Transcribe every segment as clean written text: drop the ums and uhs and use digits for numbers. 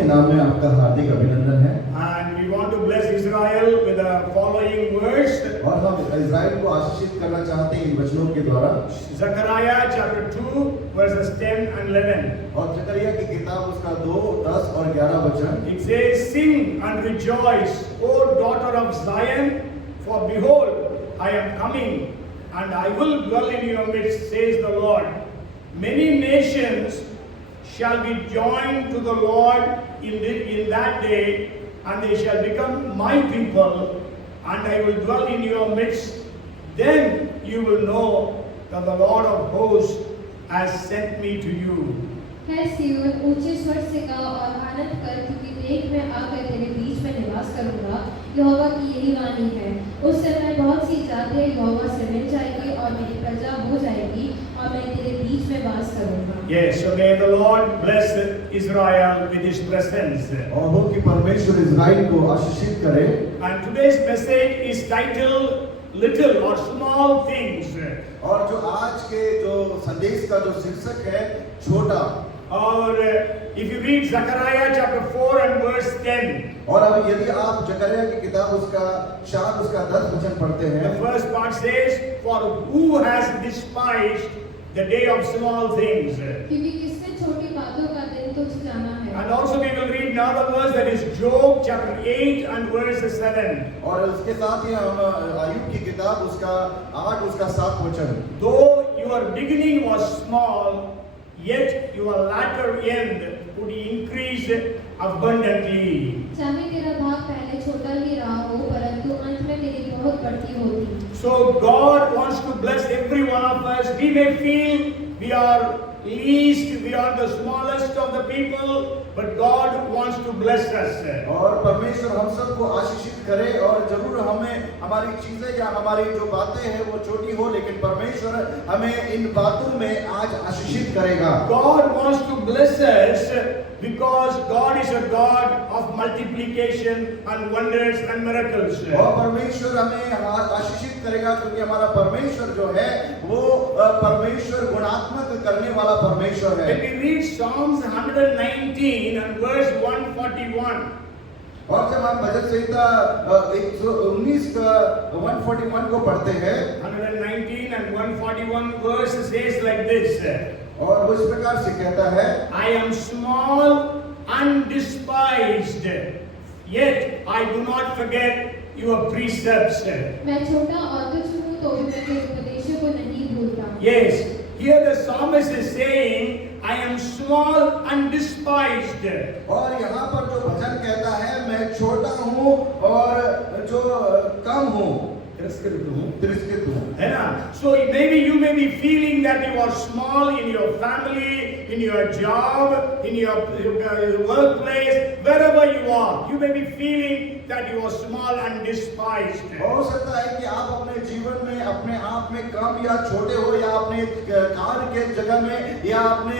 के नाम में आपका हार्दिक अभिनंदन है। And we want to bless Israel with the following verse. और हम इज़राइल को आशीषित करना चाहते हैं इन वचनों के द्वारा। Zechariah chapter 2 verses 10 and 11. और जकरिया की किताब उसका 2, 10 और 11 वचन। It says, "Sing and rejoice, O daughter of Zion, for behold, I am coming, and I will dwell in your midst, says the Lord. Many nations shall be joined to the Lord in that day, and they shall become my people, and I will dwell in your midst. Then you will know that the Lord of hosts has sent me to you." है सिय्योन, ऊंचे स्वर से गा और आनंद कर, क्योंकि देख मैं आकर तेरे बीच में निवास करूंगा। यहोवा की यही वाणी है। उस समय बहुत सी जातियां यहोवा से मिल जाएंगी और मेरी प्रजा हो जाएगी, और मैं तेरे बीच में वास करूंगा। Yes, so may the Lord bless Israel with His presence. और हो कि परमेश्वर इज़राइल को आशीषित करे। And today's message is titled "Little or Small Things." और जो आज के जो संदेश का जो शीर्षक है छोटा। और if you read Zechariah chapter 4 and verse 10, और अब यदि आप जकरिया की किताब उसका 4 उसका 10 वचन पढ़ते the हैं। first part says, "For who has despised the day of small things?" क्योंकि किसने छोटी बातों का दिन तुच्छ जाना है। And also we will read another verse, that is Job chapter 8 and verse 7. और उसके साथ ही हम आयुब की किताब उसका 8 उसका 7 वचन। "Though your beginning was small, yet your latter end would increase abundantly." चाहे तेरा भाग पहले छोटा ही रहा हो, परंतु अंत में तेरी बहुत बढ़ती होगी। So God wants to bless every one of us. We may feel we are least, we are the smallest of the people, but God wants to bless us. और परमेश्वर हम सबको आशीषित करे। और जरूर हमें हमारी चीजें या हमारी जो बातें हैं वो छोटी हो, लेकिन परमेश्वर हमें इन बातों में आज आशीषित करेगा। God wants to bless us because God is a God of multiplication and wonders and miracles. और परमेश्वर हमें आशीषित करेगा क्योंकि हमारा परमेश्वर जो है वो परमेश्वर गुणात्मक करने वाला परमेश्वर है। When we read Psalms 119 and verse 141, और जब हम भजन संहिता 119 का 141 को पढ़ते हैं, 119 and 141 verse says like this. और वो इस प्रकार से कहता है, "I am small and despised, yet I do not forget your precepts." मैं छोटा और तुच्छ हूँ, तो भी मैं तेरे उपदेशों को नहीं भूलता। Yes, here the psalmist is saying, "I am small and despised." और यहाँ पर जो भजन कहता है, मैं छोटा हूँ और जो कम हूँ, तिरस्कृत हूँ, है ना? So maybe you may be feeling that you are small in your family, in your job, in your workplace, wherever you are. You may be feeling that you are small and despised. हो सकता है कि आप अपने जीवन में अपने आप में कम या छोटे हो, या अपने कार्य के जगह में, या अपने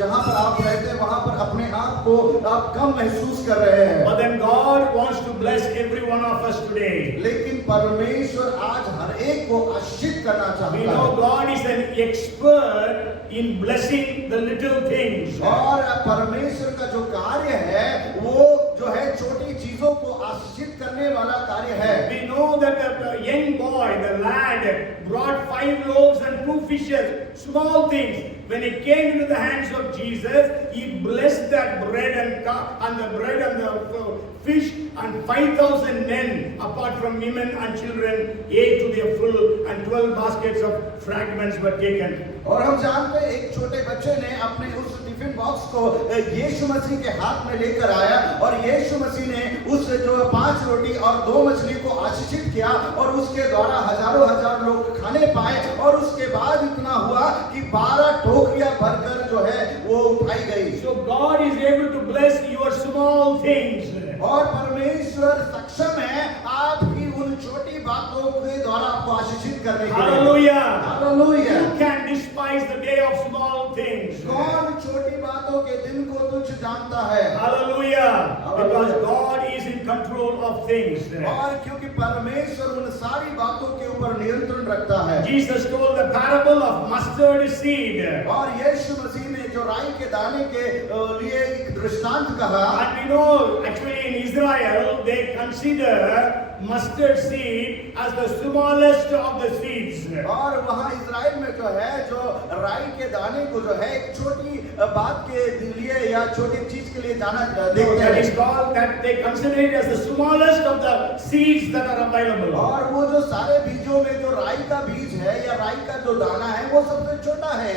जहाँ पर आप रहते हैं वहाँ पर अपने आप को आप कम महसूस कर रहे हैं। But then God wants to bless every one of us today. लेकिन परमेश्वर आज हर एक को आशीषित करना We चाहता know है। God is an expert in blessing the little things. और परमेश्वर का जो कार्य है वो जो है छोटी चीजों को आशीषित करने वाला कार्य है। We know that the young boy, the lad, brought 5 loaves and 2 fishes, small things. When it came into the hands of Jesus, he blessed that bread and the bread and the fish, and 5,000 men, apart from women and children, ate to their full, and 12 baskets of fragments were taken. और हम जानते हैं एक छोटे बच्चे ने अपने उस टिफिन बॉक्स को यीशु मसीह के हाथ में लेकर आया, और यीशु मसीह ने उस जो 5 रोटी और 2 मछली को आशीषित किया, और उसके द्वारा हजारों हजार लोग खाने पाए। और उसके बाद इतना हुआ कि 12 टोकरियां भरकर जो है वो उठाई गई। So God is able to bless your small things. और परमेश्वर सक्षम है आपकी उन छोटी बातों के द्वारा आपको आशीषित करने के लिए। Hallelujah. Hallelujah. Who can despise the day of small things? कौन छोटी बातों के दिन को तुच्छ जानता है? Hallelujah. Because God is in control of things. और क्योंकि परमेश्वर उन सारी बातों के ऊपर नियंत्रण रखता है। Jesus told the parable of mustard seed. और यीशु मसीह ने जो राई के दाने के लिए एक दृष्टांत कहा। And we know actually in Israel they consider mustard seed as the smallest of the seeds. और वहाँ इज़राइल में जो है जो राई के दाने को जो है एक छोटी बात के लिए या छोटी चीज के लिए जाना देखते That हैं। is called that they consider it as the smallest of the seeds that are available. और वो जो सारे बीजों में जो राई का बीज है या राई का जो दाना है वो सबसे छोटा है।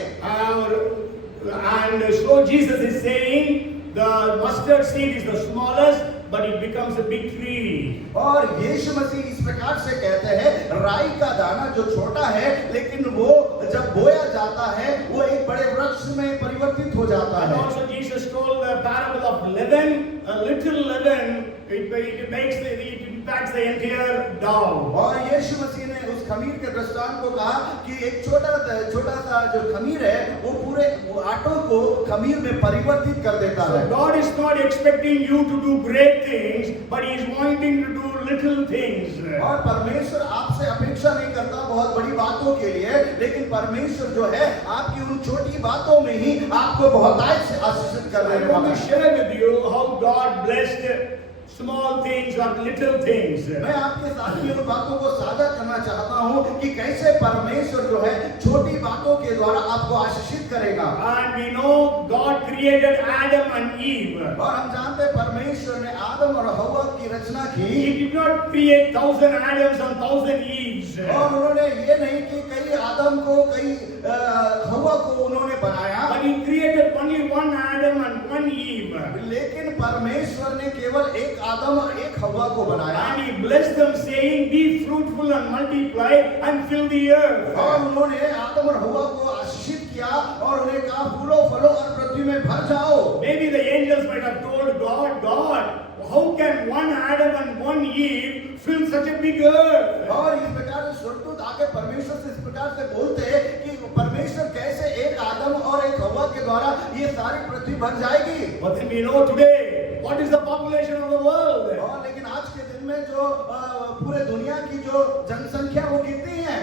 And so Jesus is saying the mustard seed is the smallest, but it becomes a big tree. और यीशु मसीह इस प्रकार से कहते हैं राई का दाना जो छोटा है लेकिन वो जब बोया जाता है वो एक बड़े वृक्ष में परिवर्तित हो जाता And है। also Jesus told the parable of leaven, a little leaven, it impacts the entire dough. और यीशु मसीह ने उस खमीर के दृष्टांत को कहा कि एक छोटा सा जो खमीर है वो पूरे आटों को खमीर में परिवर्तित कर देता है। So God is not expecting you to do great things, but He is wanting to do little things. और परमेश्वर आपसे अपेक्षा नहीं करता बहुत बड़ी बातों के लिए, लेकिन परमेश्वर जो है आपकी उन छोटी बातों में ही आपको बहुतायत से आशीषित कर I देने want वाला to है। share with you how God blessed small things or little things. मैं आपके साथ में उन बातों को साझा करना चाहता हूँ कि कैसे परमेश्वर जो है छोटी बातों के द्वारा आपको आशीषित करेगा। And we know God created Adam and Eve. और हम जानते हैं परमेश्वर ने आदम और हव्वा की रचना की। He did not create 1,000 Adams and 1,000 Eves. और उन्होंने ये नहीं कि कई आदम को कई हव्वा को उन्होंने बनाया, But He created only one Adam and one Eve. लेकिन परमेश्वर ने केवल एक आदम और एक हव्वा को बनाया। And He blessed them, saying, "Be fruitful and multiply and fill the earth." और उन्होंने आदम और हव्वा को आशीषित किया और उन्हें कहा फूलो फलो और पृथ्वी में भर जाओ। Maybe the angels might have told God, how can one Adam and one Eve fill such a big earth? और इस प्रकार से स्वर्गदूत आके परमेश्वर से इस प्रकार से बोलते हैं कि परमेश्वर कैसे एक आदम और एक हव्वा के द्वारा ये सारी पृथ्वी भर जाएगी। But then we know today, what is the population of the world? और लेकिन आज के दिन में जो पूरे दुनिया की जो जनसंख्या वो कितनी है?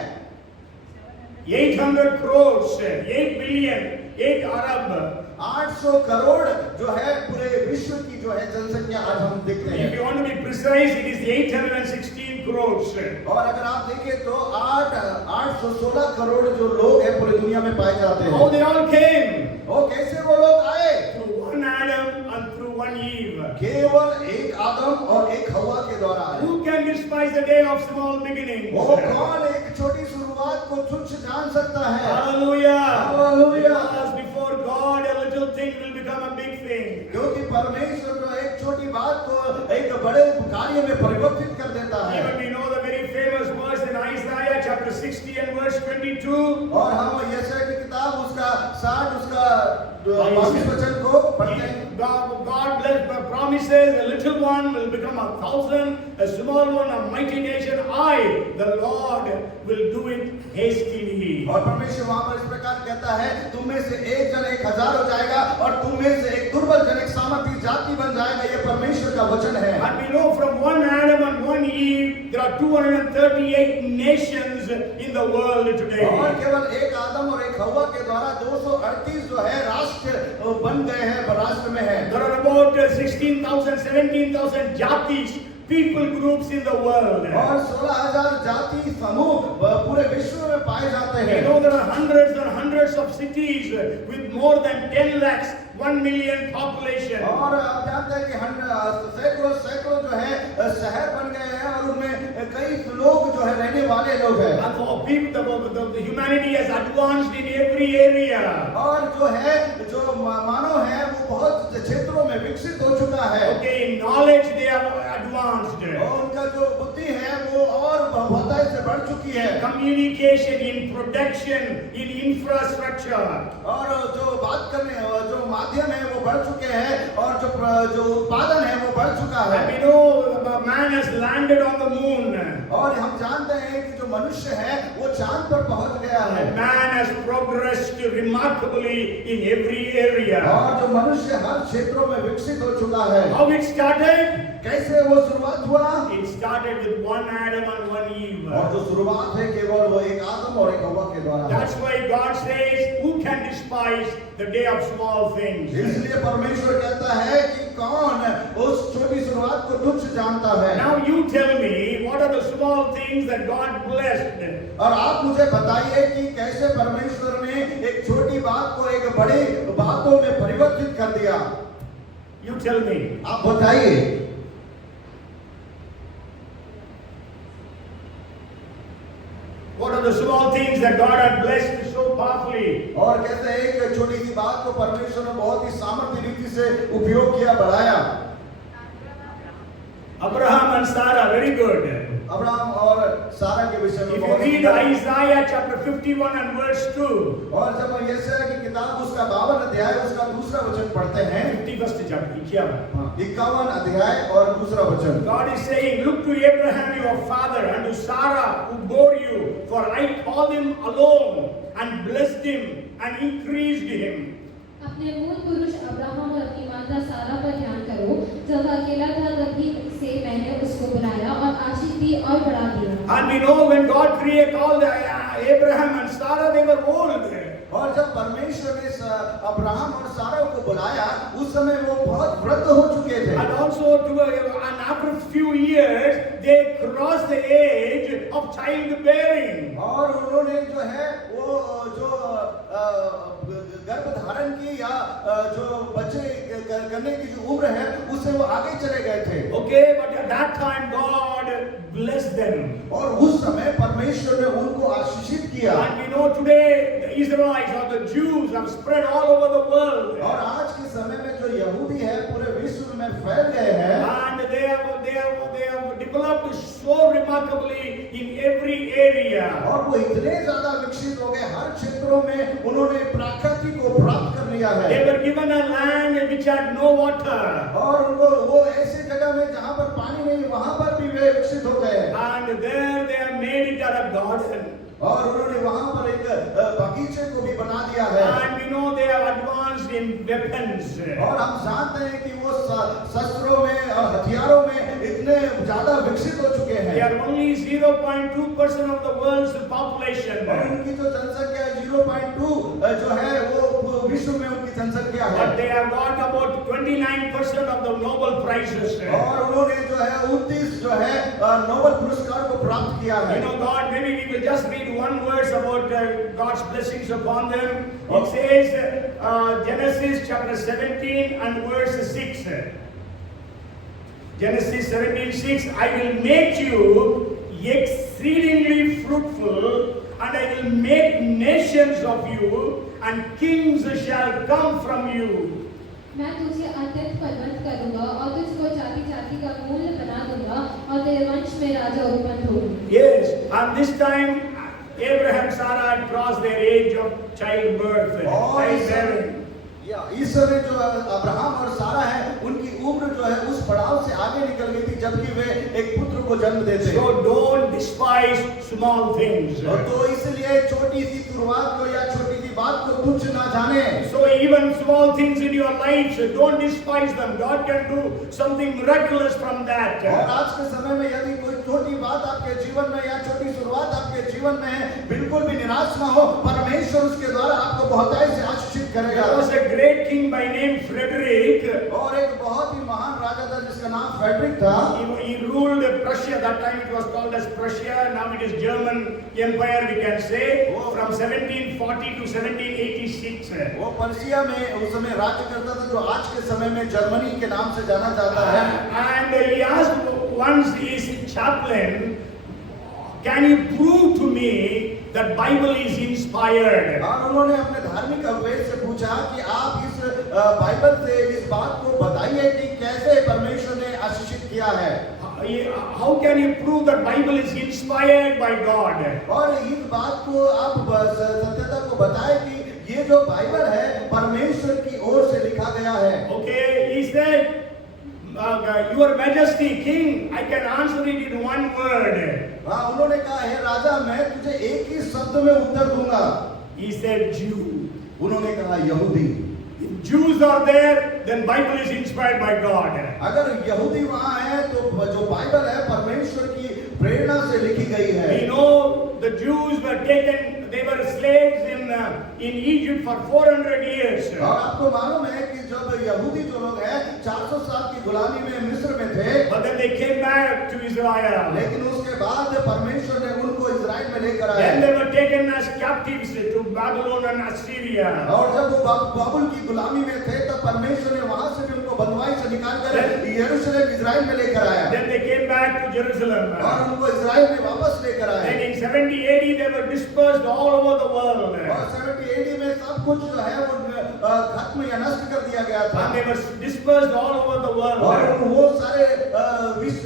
800 crores, 8 billion, 8 Arab. 800 करोड़ जो है पूरे विश्व की जो है जनसंख्या आज हम देखते If हैं। you want to be precise, it is 816 crores. और अगर आप देखें तो 816 करोड़ जो लोग हैं पूरी दुनिया में पाए जाते हैं। How they all came? वो कैसे वो लोग आए? Through one Adam and through one Eve. केवल एक आदम और एक हव्वा के द्वारा आए। Who can despise the day of small beginnings? वो कौन एक छोटी शुरुआत को तुच्छ जान सकता है? Hallelujah. Hallelujah. Because before God, a little thing will become a big thing. क्योंकि परमेश्वर जो एक छोटी बात को एक बड़े कार्य में परिवर्तित कर देता है। Even we know the very famous verse in Isaiah chapter 60 and verse 22. और हम यशायाह की किताब उसका 60 उसका 22 वचन को पढ़ते हैं। God promises a little one will become 1,000, a small one a mighty nation. I, the Lord, will do it hastily. और परमेश्वर वहाँ पर इस प्रकार कहता है तुम में से एक जन 1,000 हो जाएगा और तुम में से एक दुर्बल जन एक सामर्थी जाति बन जाएगा। ये परमेश्वर का वचन है। And we know from one Adam and one Eve, there are 238 nations in the world today. और केवल एक आदम और एक हव्वा के द्वारा 238 जो है राष्ट्र बन गए हैं, राष्ट्र में है। There are about 16,000, 17,000 jatis, people groups in the world. और 16,000 जाति समूह पूरे विश्व में पाए जाते We हैं। know there are hundreds and hundreds of cities with more than 10 lakhs, 1 million population. और आप जानते हैं कि सैकड़ों जो है शहर बन गए हैं और उनमें कई लोग जो है रहने वाले लोग हैं। And for people, the humanity has advanced in every area. और जो है जो मानव है वो बहुत क्षेत्रों में विकसित हो चुका है। Okay, in knowledge they are advanced. और उनका जो बुद्धि है वो और बहुत बहुतायत से बढ़ चुकी है। communication, in production, in infrastructure. और जो बात करने जो माध्यम है वो बढ़ चुके हैं और जो उत्पादन है वो बढ़ चुका है। And we know man has landed on the moon. और हम जानते हैं कि जो मनुष्य है वो चांद पर पहुंच गया है। And man has progressed remarkably in every area. और जो मनुष्य हर क्षेत्रों में विकसित हो चुका है। How it started? कैसे वो शुरुआत हुआ? It started with one Adam and one Eve. और जो शुरुआत है केवल वो एक आदम और एक हव्वा के द्वारा है। That's why God says, who can despise the day of small things? इसलिए परमेश्वर कहता है कि कौन उस छोटी शुरुआत को तुच्छ जानता है। Now you tell me, what are the small things that God blessed? और आप मुझे बताइए कि कैसे परमेश्वर ने एक छोटी बात को एक बड़ी बातों में परिवर्तित कर दिया। You tell me. आप बताइए। What are the small things that God had blessed so powerfully? और कैसे एक छोटी सी बात को परमेश्वर ने बहुत ही सामर्थ्य रीति से उपयोग किया, बढ़ाया। Abraham and Sarah, very good. Abraham और सारा के विषय में If you बहुत read Isaiah chapter 51 and verse 2, और जब हम यशायाह की किताब उसका 52 अध्याय उसका दूसरा वचन पढ़ते हैं, 51st chapter, 51 अध्याय और दूसरा वचन, God is saying, look to Abraham your father and to Sarah who bore you, for I called him alone and blessed him and increased him. अपने मूल पुरुष अब्राहम और अपनी माता सारा पर ध्यान करो। जब वह अकेला था तभी से मैंने उसको बुलाया और आशीष दी और बढ़ा दिया। And we know when God created all Abraham and Sarah, they were old. और जब परमेश्वर ने अब्राहम और सारा को बुलाया उस समय वो बहुत वृद्ध हो चुके थे। And also and after a few years they crossed the age of childbearing. और उन्होंने जो है वो जो गर्भ धारण की या जो बच्चे करने की जो उम्र है उससे वो आगे चले गए थे। Okay, but at that time God blessed them. और उस समय परमेश्वर ने उनको आशीषित किया। And we know today the Israelites or the Jews have spread all over the world. और आज के समय में जो यहूदी है पूरे विश्व में फैल गए हैं। And they have developed so remarkably in every area. और वो इतने ज्यादा विकसित हो गए हर क्षेत्रों में उन्होंने प्रकृति को प्राप्त कर लिया है। They were given a land which had no water. और उनको वो ऐसी जगह में जहाँ पर पानी नहीं वहाँ पर भी वे विकसित हो गए। And there they have made it a garden. और उन्होंने वहाँ पर एक बगीचे को भी बना दिया है। And we know they have advanced in weapons. और हम जानते हैं कि वो शस्त्रों में और हथियारों में इतने ज्यादा विकसित हो चुके हैं। They are only 0.2% of the world's population. और उनकी जो जनसंख्या 0.2 जो है वो विश्व में उनकी जनसंख्या है। But they have got about 29% of the Nobel prizes. और उन्होंने जो है 29 जो है नोबेल पुरस्कार को प्राप्त किया है। You know, God, maybe we will just read one verse about God's blessings upon them. It says Genesis chapter 17 and verse 6. Genesis 17:6, I will make you exceedingly fruitful, and I will make nations of you, and kings shall come from you. मैं तुझे अत्यंत फलवंत करूंगा और तुझको जाति जाति का मूल बना दूंगा और तेरे वंश में राजा उत्पन्न होंगे। Yes, and this time Abraham, Sarah had crossed their age of childbirth, childbearing. इस समय जो अब्राहम और सारा है उनकी उम्र जो है उस पड़ाव से आगे निकल गई थी जबकि वे एक पुत्र को जन्म देते। So don't despise small things. तो इसलिए छोटी सी शुरुआत को या छोटी सी बात को तुच्छ ना जाने। So even small things in your life, don't despise them. God can do something miraculous from that. और आज के समय में यदि कोई छोटी बात आपके जीवन में या छोटी शुरुआत आपके जीवन में है बिल्कुल भी निराश ना हो, परमेश्वर उसके द्वारा आपको बहुतायत से आशीषित करेगा। There was a great king by name Frederick. और एक बहुत ही महान राजा था जिसका नाम फ्रेडरिक था। He ruled Prussia. That time it was called as Prussia. Now it is German Empire, we can say, from 1740 to 1786. वो पर्शिया में उस समय राज्य करता था जो आज के समय में जर्मनी के नाम से जाना जाता है। And he asked once his chaplain, can you prove to me that Bible is inspired? और उन्होंने अपने धार्मिक अवैध से पूछा कि आप इस बाइबल से इस बात को बताइए कि कैसे परमेश्वर ने आशीषित किया है। how can you prove that Bible is inspired by God? और इस बात को आप सत्यता को बताएं कि ये जो बाइबल है परमेश्वर की ओर से लिखा गया है। Okay, he said, Your Majesty, King, I can answer it in one word. हाँ, उन्होंने कहा है राजा मैं तुझे एक ही शब्द में उत्तर दूंगा। He said, Jew. उन्होंने कहा यहूदी। If Jews are there, then Bible is inspired by God. अगर यहूदी वहाँ है तो जो बाइबल है परमेश्वर की प्रेरणा से लिखी गई है। We know the Jews were taken, they were slaves in Egypt for 400 years. और आपको मालूम है कि जब यहूदी जो लोग हैं 400 साल की गुलामी में मिस्र में थे, But then they came back to Israel. लेकिन उसके बाद परमेश्वर ने उनको इजराइल में लेकर आया। Then they were taken as captives to Babylon and Assyria. और जब वो बाबुल की गुलामी में थे तब परमेश्वर ने वहां से भी उनको बंधुआई से निकालकर यरूशलेम इजराइल में लेकर आया। Then they came back to Jerusalem. और उनको इजराइल में वापस लेकर आया। Then in 70 AD they were dispersed all over the world. और 70 AD में सब कुछ जो है वो खत्म या नष्ट कर दिया गया था। And they were dispersed all over the world. और वो सारे विश्व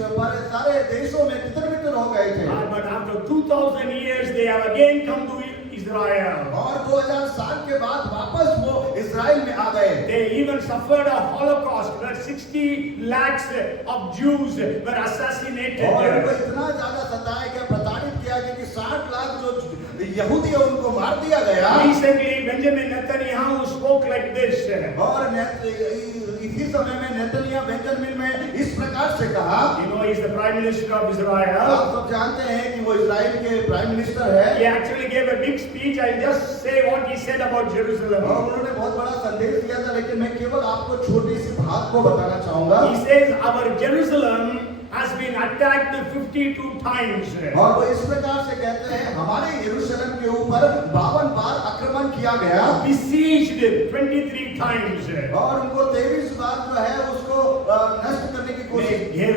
सारे देशों में तितर-बितर हो गए थे। But after 2000 years they have again come to Israel. और 2000 साल के बाद वापस वो इजराइल में आ गए। They even suffered a Holocaust where 60 lakhs of Jews were assassinated. और उनको इतना ज्यादा सताया गया, प्रताड़ित किया गया कि 60 लाख जो यहूदी है उनको मार दिया गया। Recently Benjamin Netanyahu spoke like this. और इसी समय में नेतन्याहू बेंजामिन में इस प्रकार से कहा, You know, he's the Prime Minister of Israel. आप सब जानते हैं कि वो इजराइल के प्राइम मिनिस्टर है। He actually gave a big speech. I'll just say what he said about और Jerusalem. उन्होंने बहुत बड़ा संदेश दिया था, लेकिन मैं केवल आपको छोटी सी बात को बताना चाहूंगा। He says our Jerusalem has been attacked 52 times. और वो इस प्रकार से कहते हैं हमारे यरूशलेम के ऊपर 52 बार आक्रमण किया गया। Besieged 23 times. और उनको 23 बार जो है उसको नष्ट करने की कोशिश घेर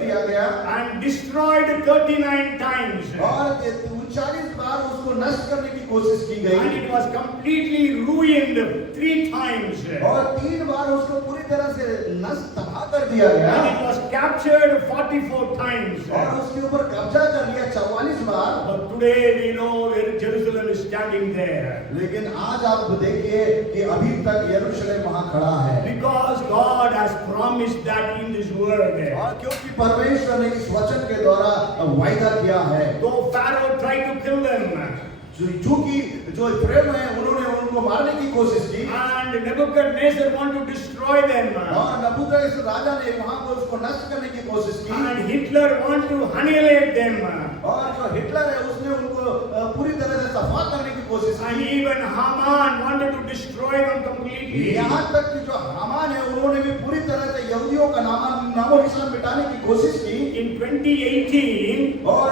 दिया गया। and destroyed 39 times. और 39 बार उसको नष्ट करने की कोशिश की And गई। it was completely ruined 3 times. और 3 बार उसको पूरी तरह से नष्ट तबाह कर दिया गया। And it was captured 44 times. और उसके ऊपर कब्जा कर लिया 44 बार। But today we know where Jerusalem is standing there. लेकिन आज आप देखिए कि अभी तक यरूशलेम वहां खड़ा है। Because God has promised that in His word. और क्योंकि परमेश्वर ने इस वचन के द्वारा वायदा किया है। Though Pharaoh tried to kill them, चूंकि जो इफ्रेम है उन्होंने उनको मारने की कोशिश की। and Nebuchadnezzar want to destroy them, और नबूकदनेस्सर राजा ने वहां पर उसको नष्ट करने की कोशिश की। and Hitler want to annihilate them, और जो हिटलर है उसने उनको पूरी तरह से सफा करने की कोशिश and की। even Haman wanted to destroy them completely. यहाँ तक कि जो हामान है उन्होंने भी पूरी तरह से यहूदियों का नामो निशान मिटाने की कोशिश की। In 2018, और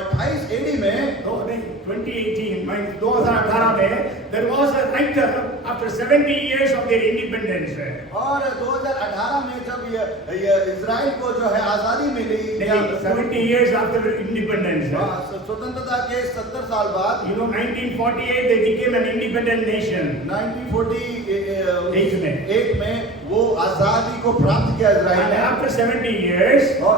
28 AD में 2018 2018 में there was a writer after 70 years of their independence. और 2018 में जब ये इजराइल को जो है आजादी मिली, 70 years after independence. स्वतंत्रता के 70 साल बाद, You know, 1948 they became an independent nation. 1948 में वो आजादी को प्राप्त किया इजराइल And ने। after 70 years, और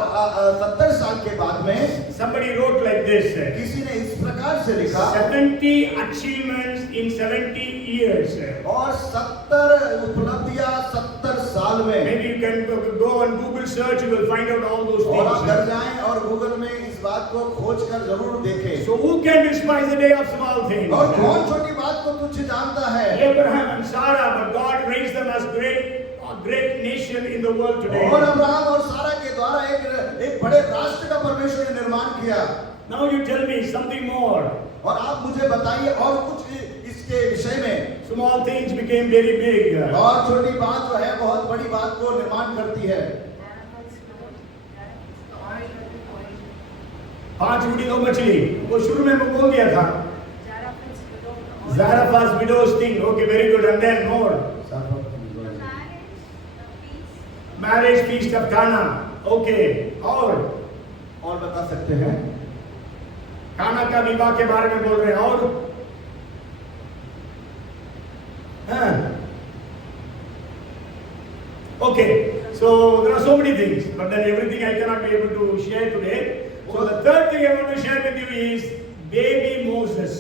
70 साल के बाद में somebody wrote like this. किसी ने इस प्रकार से लिखा, 70 achievements in 70 years. और 70 उपलब्धियां 70 साल में। Maybe you can go on Google search, you will find out all those और आप घर things. जाएं और गूगल में इस बात को खोज कर जरूर देखें। So who can despise the day of small things? और कौन छोटी बात को तुच्छ जानता है? Abraham and Sarah, but God raised them as a great nation in the world today. और अब्राहम और सारा के द्वारा एक बड़े राष्ट्र का परमेश्वर ने निर्माण किया। Now you tell me something more. और आप मुझे बताइए और कुछ इसके विषय में। Small things became very big. और छोटी बात जो है बहुत बड़ी बात को निर्माण करती है। 5 बूढ़ी 2 मछली, वो शुरू में बोल दिया था। Zarephath's widow's thing. Okay, very good. And then more. Marriage feast of Cana. Okay. और बता सकते हैं? काना का विवाह के बारे में बोल रहे हैं। और okay, so So there are so many things, but then everything I cannot be able to share today. So the third thing I want to share with you is baby Moses.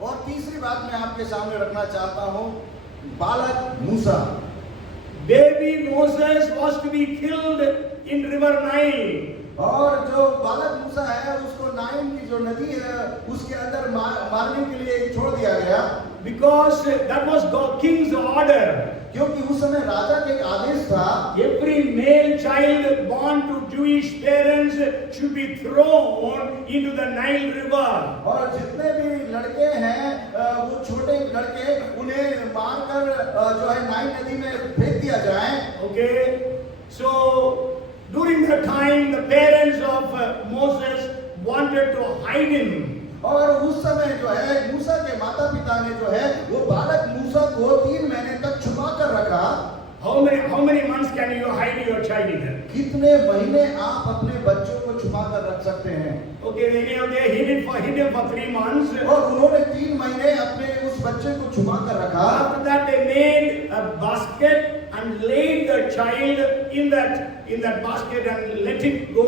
और तीसरी बात मैं आपके सामने रखना चाहता हूँ, बालक मूसा। Baby Moses was to be killed in river Nile. और जो बालक मूसा है उसको नाइन की जो नदी है उसके अंदर मारने के लिए छोड़ दिया गया, Because that was God, king's order. क्योंकि उस समय राजा का एक आदेश था, Every male child born to Jewish parents should be thrown into the Nile River. और जितने भी लड़के हैं वो छोटे लड़के उन्हें मारकर जो है नाइल नदी में फेंक दिया जाए। Okay, so during that time, the parents of Moses wanted to hide him. और उस समय जो है मूसा के माता पिता ने जो है वो बालक मूसा को 3 महीने तक छुपा कर रखा। How many months can you hide your child? कितने महीने आप अपने बच्चों को छुपा कर रख सकते हैं? Okay, they hid him for 3 months. और उन्होंने 3 महीने अपने उस बच्चे को छुपा कर रखा। After that, they made a basket and laid the child in that basket and let it go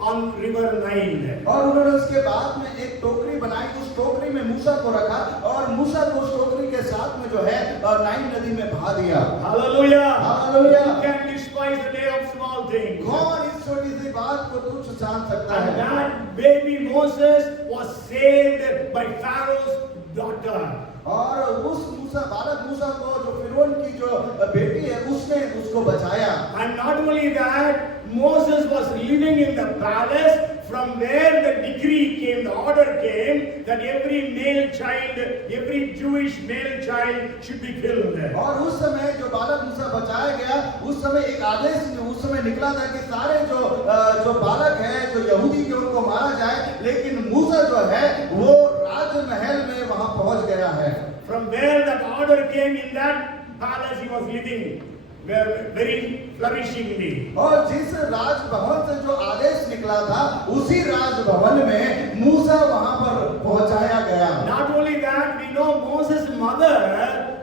on river Nile. और उन्होंने उसके बाद में एक टोकरी बनाई, उस टोकरी में मूसा को रखा और मूसा को उस टोकरी के साथ में जो है नाइल नदी में बहा दिया। Hallelujah! Hallelujah! You can despise the day of small things. कौन इस छोटी सी बात को तुच्छ जान सकता And है? that baby Moses was saved by Pharaoh's daughter. और उस मूसा बालक मूसा को जो फिरौन की जो बेटी है उसने उसको बचाया। And not only that, Moses was living in the palace from where the decree came, the order came that every male child, every Jewish male child should be killed. और उस समय जो बालक मूसा बचाया गया, उस समय एक आदेश उस समय निकला था कि सारे जो बालक है जो यहूदी के उनको मारा जाए, लेकिन मूसा जो है वो राजमहल में वहां पहुंच गया है। From where that order came, in that palace he was living very flourishingly. और जिस राजभवन से जो आदेश निकला था उसी राजभवन में मूसा वहां पर पहुंचाया गया। Not only that, we know Moses' mother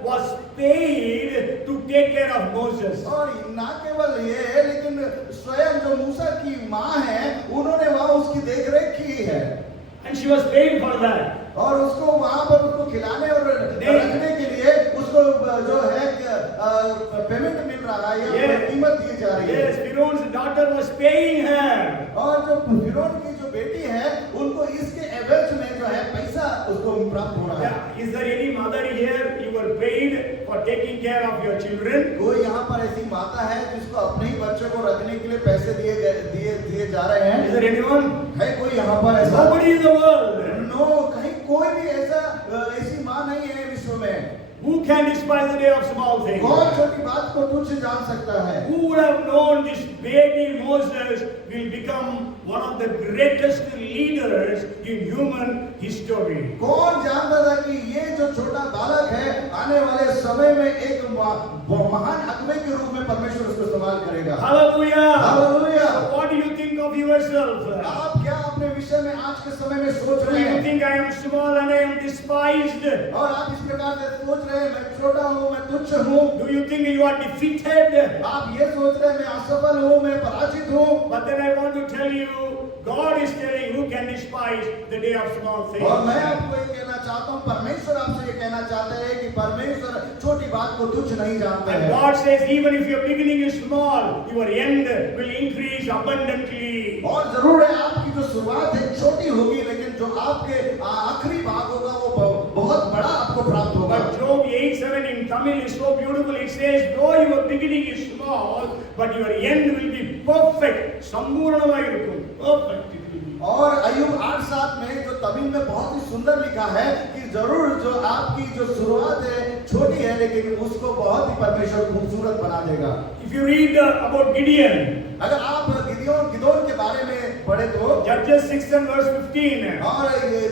was paid to take care of Moses. और ना केवल ये, लेकिन स्वयं जो मूसा की माँ है उन्होंने वहां उसकी देखरेख की है। And she was paid for that. और उसको वहां पर उसको खिलाने और रखने के लिए उसको जो है पेमेंट मिल रहा है या कीमत दी जा रही है। Yes, Pharaoh's daughter was paying her. और जो फिरौन की जो बेटी है उनको इसके एवज में जो है पैसा उसको प्राप्त हो रहा है। Is there any mother here you were paid for taking care of your children? कोई यहाँ पर ऐसी माता है जिसको अपने ही बच्चों को रखने के लिए पैसे दिए जा रहे हैं? Is there anyone? है कोई यहाँ पर ऐसा? Nobody in the world. No, कहीं कोई भी ऐसी माँ नहीं है विश्व में। Who can despise the day of small things? कौन छोटी बात को तुच्छ जान सकता है? Who would have known this baby Moses will become one of the greatest leaders in human history? कौन जानता था कि ये जो छोटा बालक है आने वाले समय में एक महान अगुवे के रूप में परमेश्वर उसको इस्तेमाल करेगा। Hallelujah! Hallelujah! So what do you think of yourself? आप क्या अपने विषय में आज के समय में सोच Do रहे you हैं? think I am small and I am despised? और आप इस प्रकार से सोच रहे हैं मैं छोटा हूँ, मैं तुच्छ हूँ? Do you think you are defeated? आप ये सोच रहे हैं मैं असफल हूँ, मैं पराजित हूँ? But then I want to tell you, God is telling who can despise the day of small things. और मैं आपको ये कहना चाहता हूँ, परमेश्वर आपसे ये कहना चाहते हैं कि परमेश्वर छोटी बात को तुच्छ नहीं जानते And हैं। God says, even if your beginning is small, your end will increase abundantly. और जरूर है आपकी जो शुरुआत है छोटी होगी, लेकिन जो आपके आखिरी भाग होगा वो बहुत बड़ा आपको प्राप्त होगा। But Job 8:7 in Tamil is so beautiful. It says, though your beginning is small, but your end will be perfect. संपूर्णമായി இருக்கும். Perfect. और अय्यूब 8:7 में जो तमिल में बहुत ही सुंदर लिखा है कि जरूर जो आपकी जो शुरुआत है छोटी है, लेकिन उसको बहुत ही परमेश्वर खूबसूरत बना देगा। If you read about Gideon, अगर आप गिदोन के बारे में पढ़े तो Judges 6 and verse 15. और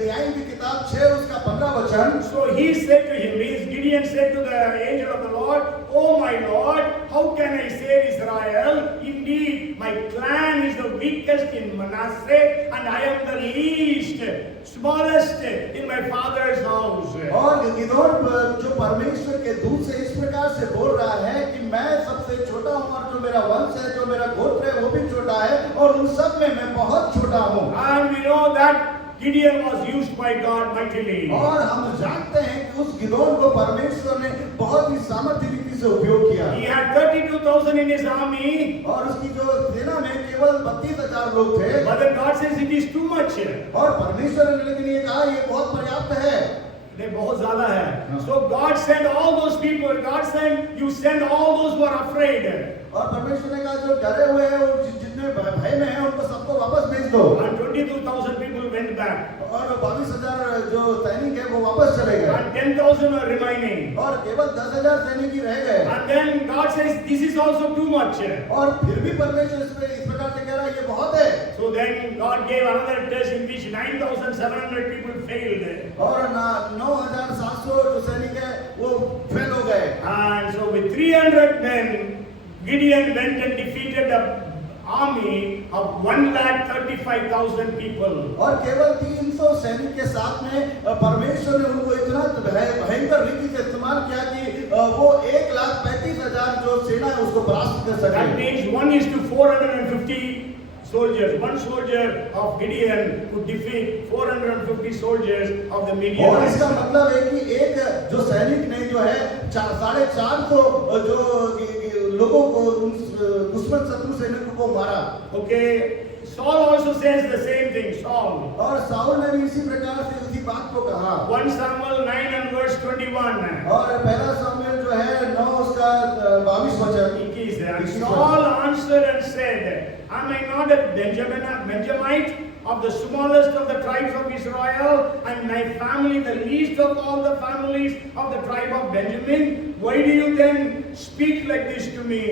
न्याय की किताब 6 उसका 15 वचन। So he said to him, Gideon said to the angel of the Lord, "Oh my Lord, how can I save Israel? Indeed, my clan is the weakest weakest in Manasseh, and I am the least, smallest in my father's house. और गिदोन जो परमेश्वर के दूत से इस प्रकार से बोल रहा है कि मैं सबसे छोटा हूँ और जो मेरा वंश है, जो मेरा गोत्र है, वो भी छोटा है और उन सब में मैं बहुत छोटा हूँ। And we know that Gideon was used by God mightily. और हम जानते हैं कि उस गिदोन को परमेश्वर ने बहुत ही सामर्थ्य रीति से उपयोग किया। He had 32,000 in his army. और उसकी जो सेना में केवल 32,000 लोग थे। But then God says it is too much. और परमेश्वर ने लेकिन ये कहा ये बहुत पर्याप्त है। नहीं बहुत ज्यादा है। So God sent all those people. God sent, you send all those who are afraid. और परमेश्वर ने कहा जो डरे हुए हैं और जितने भय में हैं उनको सबको वापस भेज दो। And 22,000 people went back. और 22,000 जो सैनिक है वो वापस चले गए। And 10,000 are remaining. और केवल 10,000 सैनिक ही रह गए। And then God says this is also too much. और फिर भी परमेश्वर इस प्रकार से कह रहा है ये बहुत है। So then God gave another test in which 9,700 people failed. और 9,700 जो सैनिक है वो फेल हो गए। And so with 300 men, Gideon went and defeated the army of 135,000 people. और केवल 300 सैनिक के साथ में परमेश्वर ने उनको इतना भयंकर रीति से इस्तेमाल किया कि वो 1,35,000 जो सेना है उसको परास्त कर That सके। means 1:450 soldiers. One soldier of Gideon could defeat 450 soldiers of the और Midianites. इसका मतलब है कि एक जो सैनिक ने जो है 450 जो लोगों को दुश्मन शत्रु सैनिकों को मारा। Okay. Saul also says the same thing. Saul. और साउल ने भी इसी प्रकार से उसी बात को कहा। 1 Samuel 9 and verse 21. और पहला सामुएल जो है 9 उसका 22 वचन। And Saul answered and said, Am I not a Benjamite of the smallest of the tribes of Israel, and my family the least of all the families of the tribe of Benjamin? Why do you then speak like this to me?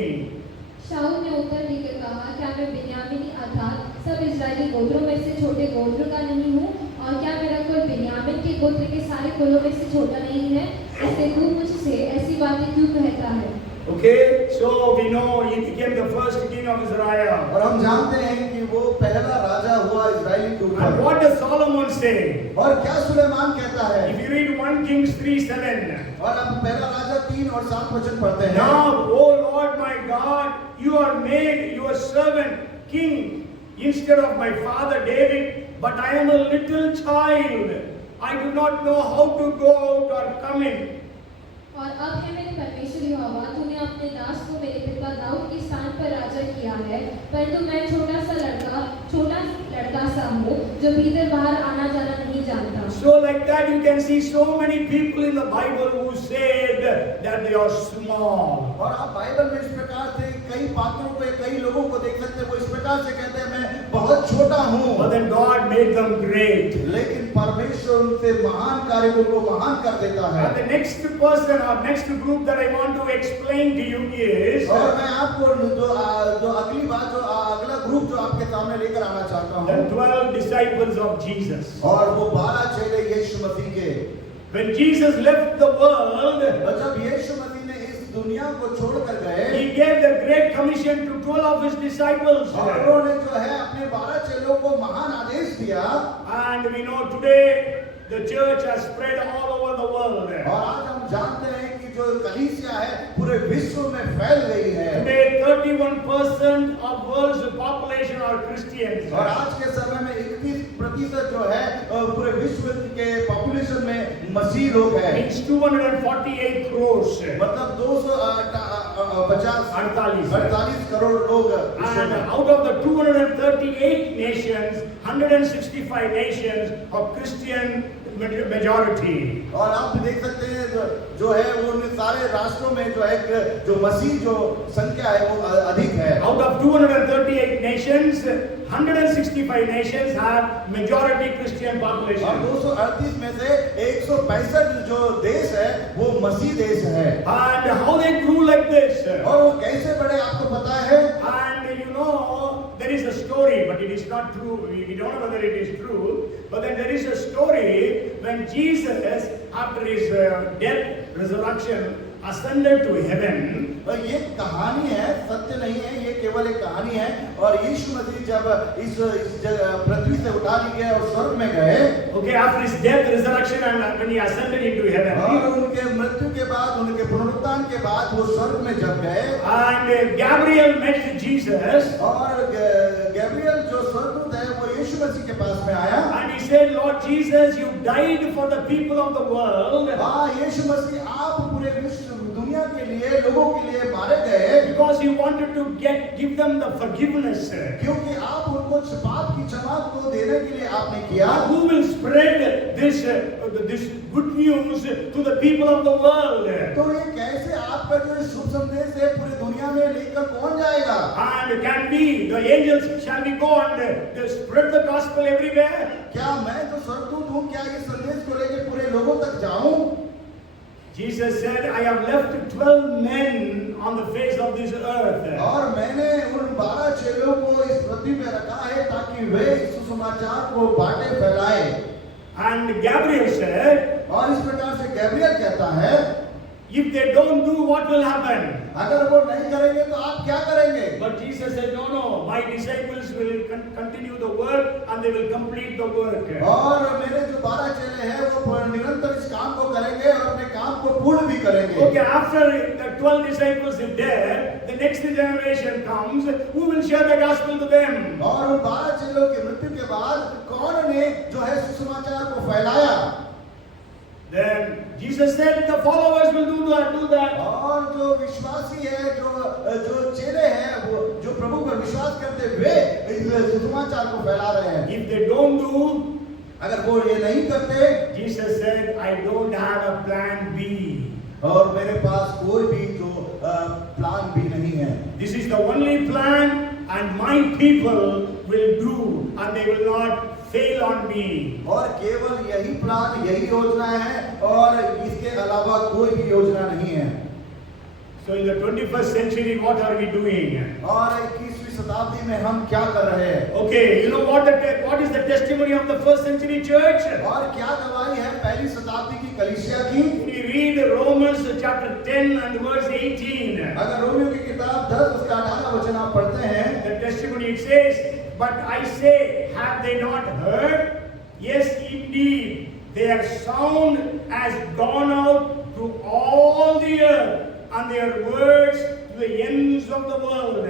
शाऊल ने उत्तर देकर कहा, क्या मैं बिन्यामीनी अर्थात सब इस्राएली गोत्रों में से छोटे गोत्र का नहीं हूँ, और क्या मेरा कुल बिन्यामीन के गोत्र के सारे कुलों में से छोटा नहीं है? इससे तू मुझसे ऐसी बातें क्यों कहता है? Okay, so we know he became the first king of Israel. और हम जानते हैं कि वो पहला राजा हुआ इजराइली के ऊपर। And what does Solomon say? और क्या सुलेमान कहता है? If you read 1 Kings 3:7. और हम पहला राजा 3 और 7 वचन पढ़ते हैं। Now, O Lord my God, you are made your servant king instead of my father David, but I am a little child. I do not know how to go out or come in. और अब है मेरे परमेश्वर यहोवा, तूने अपने दास को मेरे पिता दाऊद के स्थान पर राजा किया है, परंतु मैं छोटा लड़का सा हूँ जो भीतर बाहर आना जाना नहीं जानता। So like that you can see so many people in the Bible who said that they are small. और आप बाइबल में इस प्रकार से कई पात्रों पे कई लोगों को देख सकते हैं, वो इस प्रकार से कहते हैं मैं बहुत छोटा हूँ। But then God made them great. लेकिन परमेश्वर उनसे महान कार्यों को महान कर देता है। And the next person or next group that I want to explain to you is और मैं आपको जो अगली बात जो अगला ग्रुप जो आपके सामने लेकर आना चाहता the हूँ 12 disciples of Jesus. और वो 12 चेले यीशु मसीह के। When Jesus left the world, और जब यीशु मसीह ने इस दुनिया को छोड़कर गए, He gave the great commission to 12 of His disciples. और उन्होंने जो है अपने 12 चेलों को महान आदेश दिया। And we know today the church has spread all over the world. और आज हम जानते हैं कि जो कलीसिया है पूरे विश्व में फैल गई है। Today 31% of world's population are Christians. और आज के समय में 31% जो है पूरे विश्व के पॉपुलेशन में मसीह लोग हैं। It's 248 crores. मतलब 248 करोड़ लोग। And out of the 238 nations, 165 nations of Christian majority. और आप भी देख सकते हैं जो है वो उन सारे राष्ट्रों में जो है जो मसीह जो संख्या है वो अधिक है। Out of 238 nations, 165 nations have majority Christian population. और 238 में से 165 जो देश है वो मसीह देश है। And how they grew like this? और वो कैसे बढ़े आपको पता है? And you know, there is a story, but it is not true. We don't know whether it is true. But then there is a story when Jesus, after his death, resurrection, ascended to heaven, ये कहानी है, सत्य नहीं है, ये केवल एक कहानी है। और यीशु मसीह जब इस पृथ्वी से उठा लिए गए और स्वर्ग में गए, okay, after his death, resurrection, and when he ascended into heaven, और उनके मृत्यु के बाद, उनके पुनरुत्थान के बाद वो स्वर्ग में जब गए, and Gabriel met Jesus, और गैब्रियल जो स्वर्गदूत है वो यीशु मसीह के पास में आया, and he said, Lord Jesus, you died for the people of the world हाँ यीशु मसीह आप पूरे विश्व दुनिया के लिए, लोगों के लिए मारे गए, because you wanted to give them the forgiveness. क्योंकि आप उनको पाप की क्षमा को देने के लिए आपने किया। Who will spread this good news to the people of the world? तो ये कैसे आपका जो शुभ संदेश है पूरी दुनिया में लेकर कौन जाएगा? And can we, the angels, shall we go and spread the gospel everywhere? क्या मैं जो स्वर्गदूत हूँ, क्या ये संदेश को लेकर पूरे लोगों तक जाऊं? Jesus said, I have left 12 men on the face of this earth. और मैंने उन 12 चेलों को इस पृथ्वी पे रखा है ताकि वे इस सुसमाचार को बांटे फैलाए। And Gabriel said, और इस प्रकार से गैब्रियल कहता है, if they don't do, what will happen? अगर वो नहीं करेंगे तो आप क्या करेंगे? But Jesus said, no, my disciples will continue the work and they will complete the work. और मेरे जो 12 चेले हैं वो निरंतर इस काम को करेंगे और अपने काम को पूर्ण भी करेंगे। Okay, after the 12 disciples are dead, the next generation comes. Who will share the gospel to them? और उन 12 चेलों की मृत्यु के बाद कौन ने जो है सुसमाचार को फैलाया? Then Jesus said, the followers will do that. और जो विश्वासी है, जो चेले हैं, वो जो प्रभु पर विश्वास करते हुए इस सुसमाचार को फैला रहे हैं। If they don't do, अगर वो ये नहीं करते, Jesus said, I don't have a plan B. और मेरे पास कोई भी जो प्लान भी नहीं है। This is the only plan, and my people will do, and they will not fail on me. और केवल यही प्लान, यही योजना है और इसके अलावा कोई भी योजना नहीं है। So in the 21st century, what are we doing? और 21वीं शताब्दी में हम क्या कर रहे हैं? Okay, you know what is the testimony of the first century church? और क्या गवाही है पहली शताब्दी की कलीसिया की? We read Romans chapter 10 and verse 18. अगर रोमियो की किताब 10 उसका 18 वचन आप पढ़ते हैं, The testimony it says, but I say, have they not heard? Yes, indeed, their sound has gone out to all the earth, and their words to the ends of the world.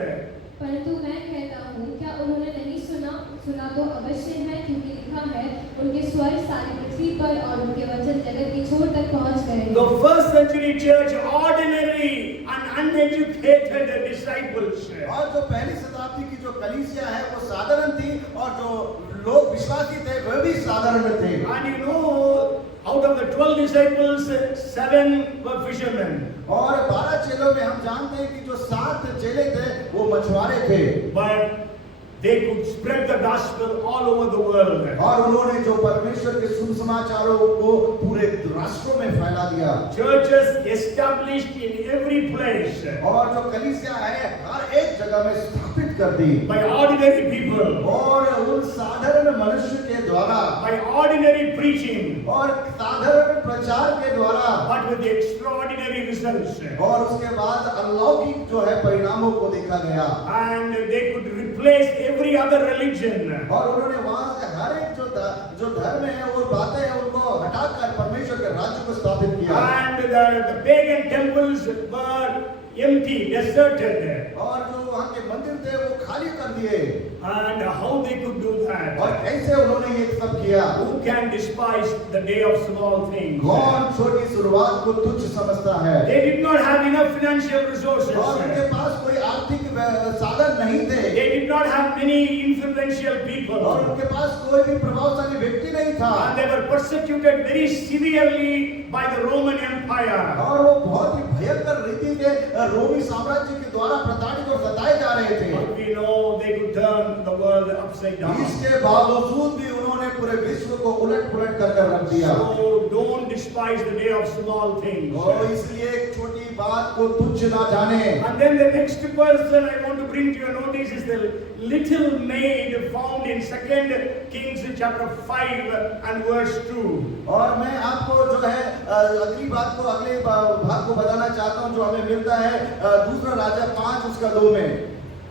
परंतु मैं कहता हूँ, क्या उन्होंने नहीं सुना तो अवश्य है, क्योंकि लिखा है, उनके स्वर सारी पृथ्वी पर और उनके वचन जगत की छोर तक पहुँच गए। The first century church, ordinary and uneducated disciples. और जो पहली शताब्दी की जो कलीसिया है वो साधारण थी और जो लोग विश्वासी थे वे भी साधारण थे। And you know, out of the 12 disciples, 7 were fishermen. और 12 चेलों में हम जानते हैं कि जो 7 चेले थे वो मछुआरे थे। But they could spread the gospel all over the world. और उन्होंने जो परमेश्वर के सुसमाचारों को पूरे राष्ट्रों में फैला दिया। Churches established in every place और जो कलीसिया है हर एक जगह में स्थापित कर दी by ordinary people, और उन साधारण मनुष्य के द्वारा by ordinary preaching, और साधारण प्रचार के द्वारा, but with extraordinary results. और उसके बाद अलौकिक जो है परिणामों को देखा गया। And they could replace every other religion. और उन्होंने वहां से हर एक जो धर्म है वो बातें हैं उनको हटाकर परमेश्वर के राज्य को स्थापित किया। And the pagan temples were empty, deserted. और जो वहां के मंदिर थे वो खाली कर दिए। And how they could do that? और कैसे उन्होंने ये सब किया? Who can despise the day of small things? कौन छोटी शुरुआत को तुच्छ समझता है? They did not have enough financial resources. और उनके पास कोई आर्थिक साधन नहीं थे। They did not have many influential people. और उनके पास कोई भी प्रभावशाली व्यक्ति नहीं था। And they were persecuted very severely by the Roman Empire. और वो बहुत ही भयंकर रीति से रोमी साम्राज्य के द्वारा प्रताड़ित और सताए जा रहे थे। But we know they could turn the world upside down. इसके बावजूद भी उन्होंने पूरे विश्व को उलट-पुलट कर रख दिया। So don't despise the day of small things. और इसलिए एक छोटी बात को तुच्छ ना जाने। And then the next person I want to bring to your notice is the little maid found in 2 Kings chapter 5 and verse 2. और मैं आपको जो है अगली बात को अगले भाग को बताना चाहता हमें मिलता है दूसरा राजा 5 उसका 2 में।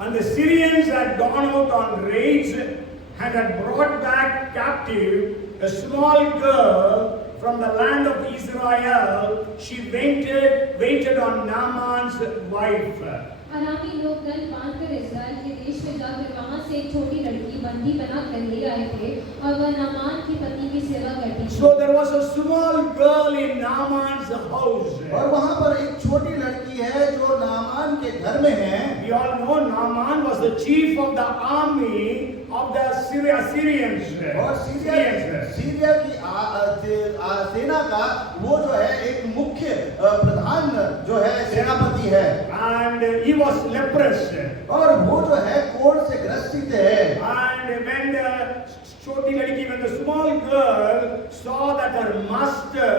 And the Syrians had gone out on raids and had brought back captive a small girl from the land of Israel. She waited on Naaman's wife. अरामी लोग दल बांधकर इस्राएल के देश में जाकर वहां से एक छोटी लड़की बंदी बना कर ले आए थे और वह नामान की पत्नी की सेवा करती थी। So there was a small girl in Naaman's house. और वहां पर एक छोटी लड़की है जो नामान के घर में है। We all know Naaman was the chief of the army of the Syrians. और सीरिया की सेना का वो जो है एक मुख्य प्रधान जो है सेनापति है। And he was leprous. और वो जो है कोढ़ से ग्रसित है। And when the छोटी लड़की, when the small girl saw that her master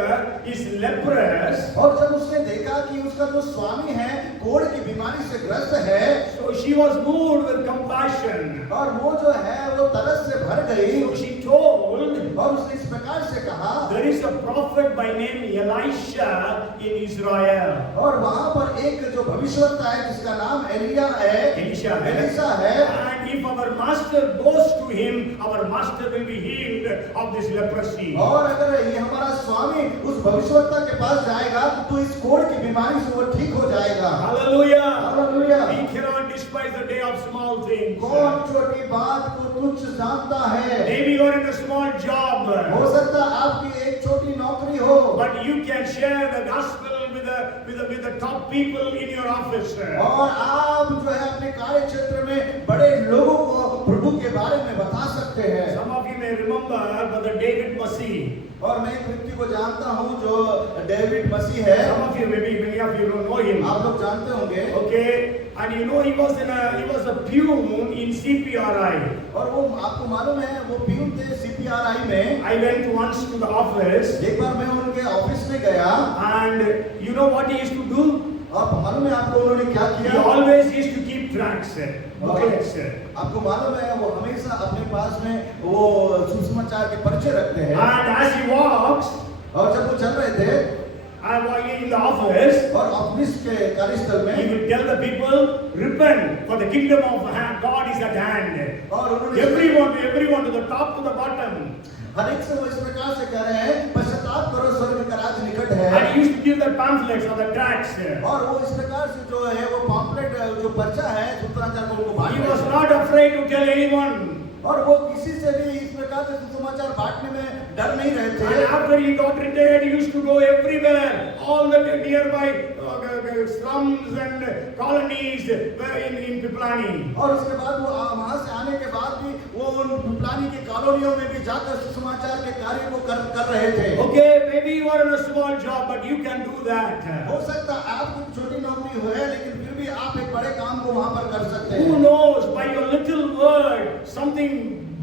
is leprous, और जब उसने देखा कि उसका जो स्वामी है कोढ़ की बीमारी से ग्रस्त है, so she was moved with compassion. और वो जो है वो तरस से भर गई। So she told, और उसने इस प्रकार से कहा, there is a prophet by name Elisha in Israel. और वहां पर एक जो भविष्यवक्ता है जिसका नाम एलिशा है। And if our master goes to him, our master will be healed of this leprosy. और अगर ये हमारा स्वामी उस भविष्यवक्ता के पास जाएगा तो इस कोढ़ की बीमारी से वो ठीक हो जाएगा। Hallelujah. Hallelujah. We cannot despise the day of small things. कौन छोटी बात को तुच्छ जानता है? Maybe you are in a small job, हो सकता है आपकी एक छोटी नौकरी हो, but you can share the gospel with the top people in your office. और आप जो है अपने कार्य क्षेत्र में बड़े लोगों को प्रभु के बारे में बता सकते हैं। Some of you may remember Brother David Massey. और मैं एक व्यक्ति को जानता हूँ जो डेविड मसीह है। Some of you, maybe many of you don't know him. आप लोग जानते होंगे। Okay, and you know he was a peon in CPRI. और वो आपको मालूम है वो प्यून थे CPRI में। I went once to the office. एक बार मैं उनके ऑफिस में गया। And you know what he used to do? और मालूम है आपको उन्होंने क्या He किया? always used to keep tracks. booklets. आपको मालूम है वो हमेशा अपने पास में वो सुसमाचार के पर्चे रखते हैं। And as he walks, और जब वो चल रहे थे and while in the office, और ऑफिस के कार्यस्थल he में will tell the people, repent, for the kingdom of God is at hand. और उन्होंने Everyone to the top to the bottom. हर एक से वो इस प्रकार से कह रहे हैं पश्चाताप करो स्वर्ग का राज्य निकट है। And he used to give the pamphlets or the tracts. और वो इस प्रकार से जो है वो पॉम्पलेट जो पर्चा है सुसमाचार को उनको He बांटते was हैं। not afraid to tell anyone. और वो किसी से भी इस प्रकार से सुसमाचार बांटने में डर नहीं रहे And थे। after he got retired, he used to go everywhere, all the nearby slums and colonies in Piplani. और उसके बाद वो वहां से आने के बाद भी वो उन पिपलानी की कॉलोनियों में भी जाकर सुसमाचार के कार्य को कर रहे थे। Okay, maybe you are in a small job, but you can do that. हो सकता है आपकी छोटी नौकरी हो लेकिन फिर भी आप एक बड़े काम को वहां पर कर सकते Who हैं। knows, by your little word, something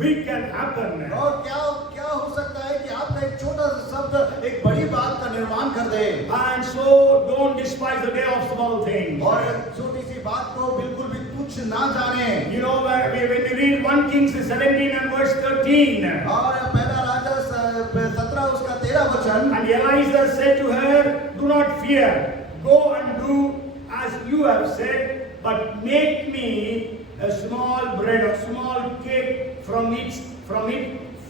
big can happen. और क्या क्या हो सकता है कि आपका एक छोटा सा शब्द एक बड़ी बात का निर्माण कर दे। And so don't despise the day of small things. और छोटी सी बात को बिल्कुल भी तुच्छ ना जाने। You know, when we read 1 Kings 17 and verse 13. और पहला राजा 17 उसका 13 वचन। And Elijah said to her, do not fear, go and do as you have said, but make me a small bread, a small cake from it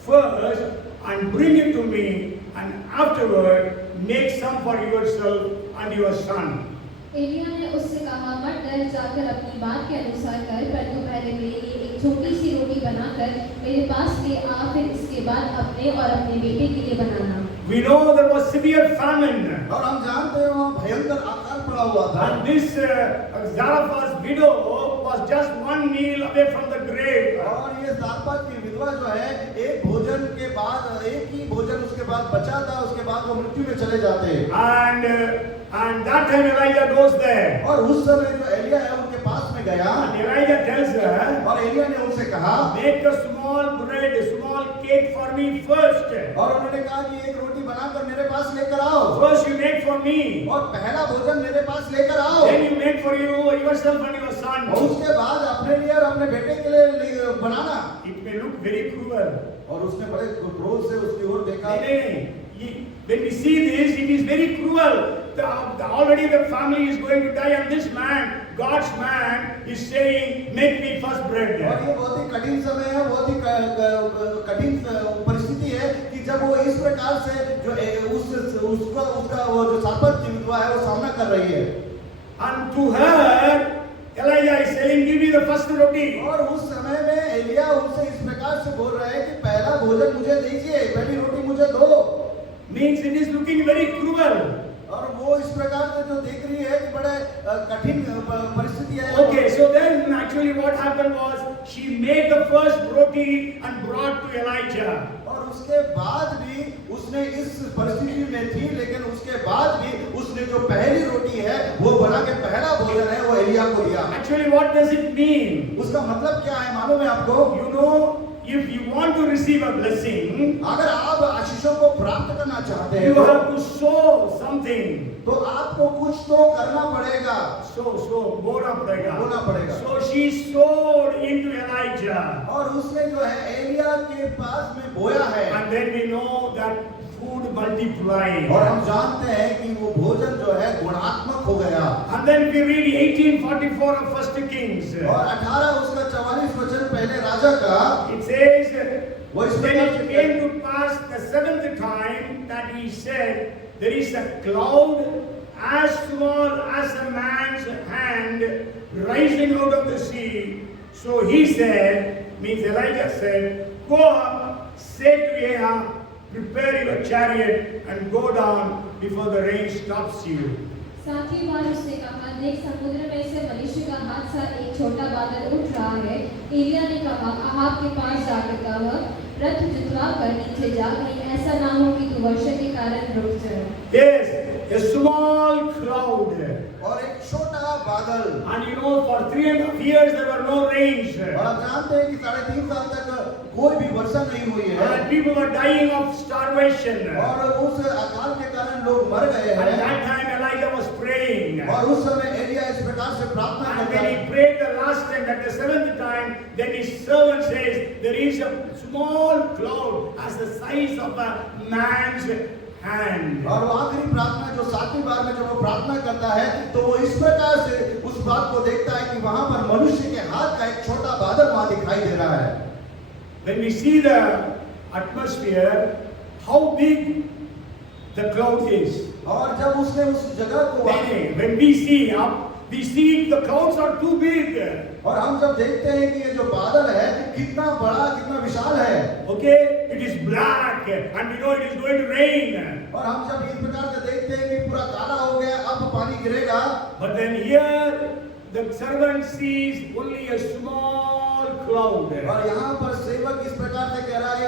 first, and bring it to me, and afterward make some for yourself and your son. Elia ने उससे कहा, मत डर, जाकर अपनी बात के अनुसार कर, परंतु पहले मेरे लिए एक छोटी सी रोटी बनाकर मेरे पास ले आ, फिर इसके बाद अपने और अपने बेटे के लिए बनाना। We know there was severe famine. और हम जानते हैं वहाँ भयंकर अकाल पड़ा हुआ था। And this Zarephath's widow was just one meal away from the grave. और ये जारपत की विधवा जो है एक भोजन के बाद एक ही भोजन उसके बाद बचा था, उसके बाद वो मृत्यु में चले जाते। And that time Elijah goes there. और उस समय जो एलिया है उनके पास में गया And Elijah tells her, और एलिया ने उनसे कहा, make a small bread, a small cake for me first. और उन्होंने कहा कि एक रोटी बनाकर मेरे पास लेकर आओ। First you make for me. और पहला भोजन मेरे पास लेकर आओ। Then you make for yourself and your son. और उसके बाद अपने लिए और अपने बेटे के लिए बनाना। It may look very cruel. और उसने बड़े क्रोध से उसकी ओर देखा। नहीं, when we see this, it is very cruel. already the family is going to die, and this man, God's man, is saying, make me first bread. और ये बहुत ही कठिन समय है, बहुत ही कठिन परिस्थिति है कि जब वो इस प्रकार से जो उसका वो जो सापत्य विधवा है वो सामना कर रही है। And to her, Elijah is saying, give me the first roti. और उस समय में एलिया उनसे इस प्रकार से बोल रहा है कि पहला भोजन मुझे दीजिए, पहली रोटी मुझे दो। Means it is looking very cruel. और वो इस प्रकार से जो देख रही है कि बड़े कठिन परिस्थिति है। Okay, so then actually what happened was she made the first roti and brought to Elijah. और उसके बाद भी उसने इस परिस्थिति में थी, लेकिन उसके बाद भी उसने जो पहली रोटी है वो बना के पहला भोजन है वो एलिया को दिया। Actually what does it mean? उसका मतलब क्या है मालूम है आपको? You know, if you want to receive a blessing, अगर आप आशीषों को प्राप्त करना चाहते हैं you have to sow something. तो आपको कुछ तो करना पड़ेगा, बोना पड़ेगा। So she sowed into Elijah. और उसने जो है एलिया के पास में बोया है। And then we know that food multiplied. और हम जानते हैं कि वो भोजन जो है गुणात्मक हो गया। And then we read 1844 of First Kings. और 18 उसका 44 वचन पहले राजा का, It says, वो इस when प्रकार it से came to pass the seventh time that he said, there is a cloud as small as a man's hand rising out of the sea. So he said, means Elijah said, go up, say to Ahab, prepare your chariot and go down before the rain stops you. साथ ही बार उसने कहा, देख समुद्र में से मनुष्य का हाथ सा एक छोटा बादल उठ रहा है। एलिया ने कहा, अहाब के पास जाकर कहा, रथ जुतवा कर नीचे जा, कहीं ऐसा ना हो कि तू वर्षा के कारण रुक जाए। Yes, a small cloud. और एक छोटा बादल। And you know, for 3.5 years there were no rains. और आप जानते हैं कि 3.5 साल तक कोई भी वर्षा नहीं हुई है। And people were dying of starvation. और उस अकाल के कारण लोग मर गए At हैं। that time Elijah was praying. और उस समय एलिया इस प्रकार से प्रार्थना And करता when है। he prayed the last time, at the seventh time, then his servant says, there is a small cloud as the size of a man's hand. और वो आखिरी प्रार्थना जो 7वीं बार में जब वो प्रार्थना करता है तो वो इस प्रकार से उस बात को देखता है कि वहां पर मनुष्य के हाथ का एक छोटा बादल वहां दिखाई दे रहा है। When we see the atmosphere, how big the cloud is. और जब उसने उस जगह को When we see up, we see the clouds are too big. और हम जब देखते हैं कि ये जो बादल है कितना बड़ा कितना विशाल है। Okay, it is black and we know it is going to rain. और हम जब इस प्रकार से देखते हैं कि पूरा काला हो गया, अब पानी गिरेगा। But then here the servant sees only a small cloud. और यहाँ पर सेवक इस प्रकार से कह रहा है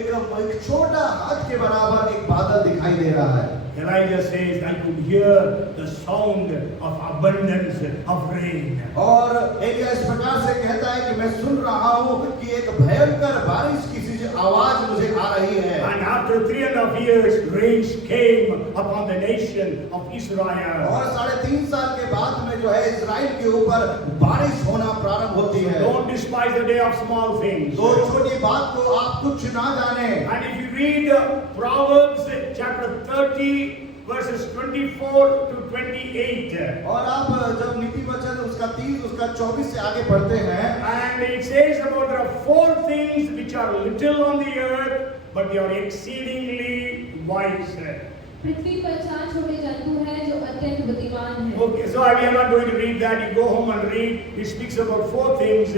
एक छोटा हाथ के बराबर एक बादल दिखाई दे रहा है। Elijah says, I could hear the sound of abundance of rain. और एलिया इस प्रकार से कहता है कि मैं सुन रहा हूँ कि एक भयंकर बारिश की सी आवाज मुझे आ रही है। And after 3.5 years, rains came upon the nation of Israel. और 3.5 साल के बाद में जो है इस्राएल के ऊपर बारिश होना प्रारंभ होती है। Don't despise the day of small things. तो छोटी बात को आप कुछ ना जाने। And if you read Proverbs chapter 30, verses 24 to 28. और आप जब नीति वचन उसका 30 उसका 24 से आगे पढ़ते हैं, And it says about there are 4 things which are little on the earth, but they are exceedingly wise. पृथ्वी पर 4 छोटे जंतु हैं जो अत्यंत बुद्धिमान हैं। Okay, so we are not going to read that. You go home and read. It speaks about 4 things,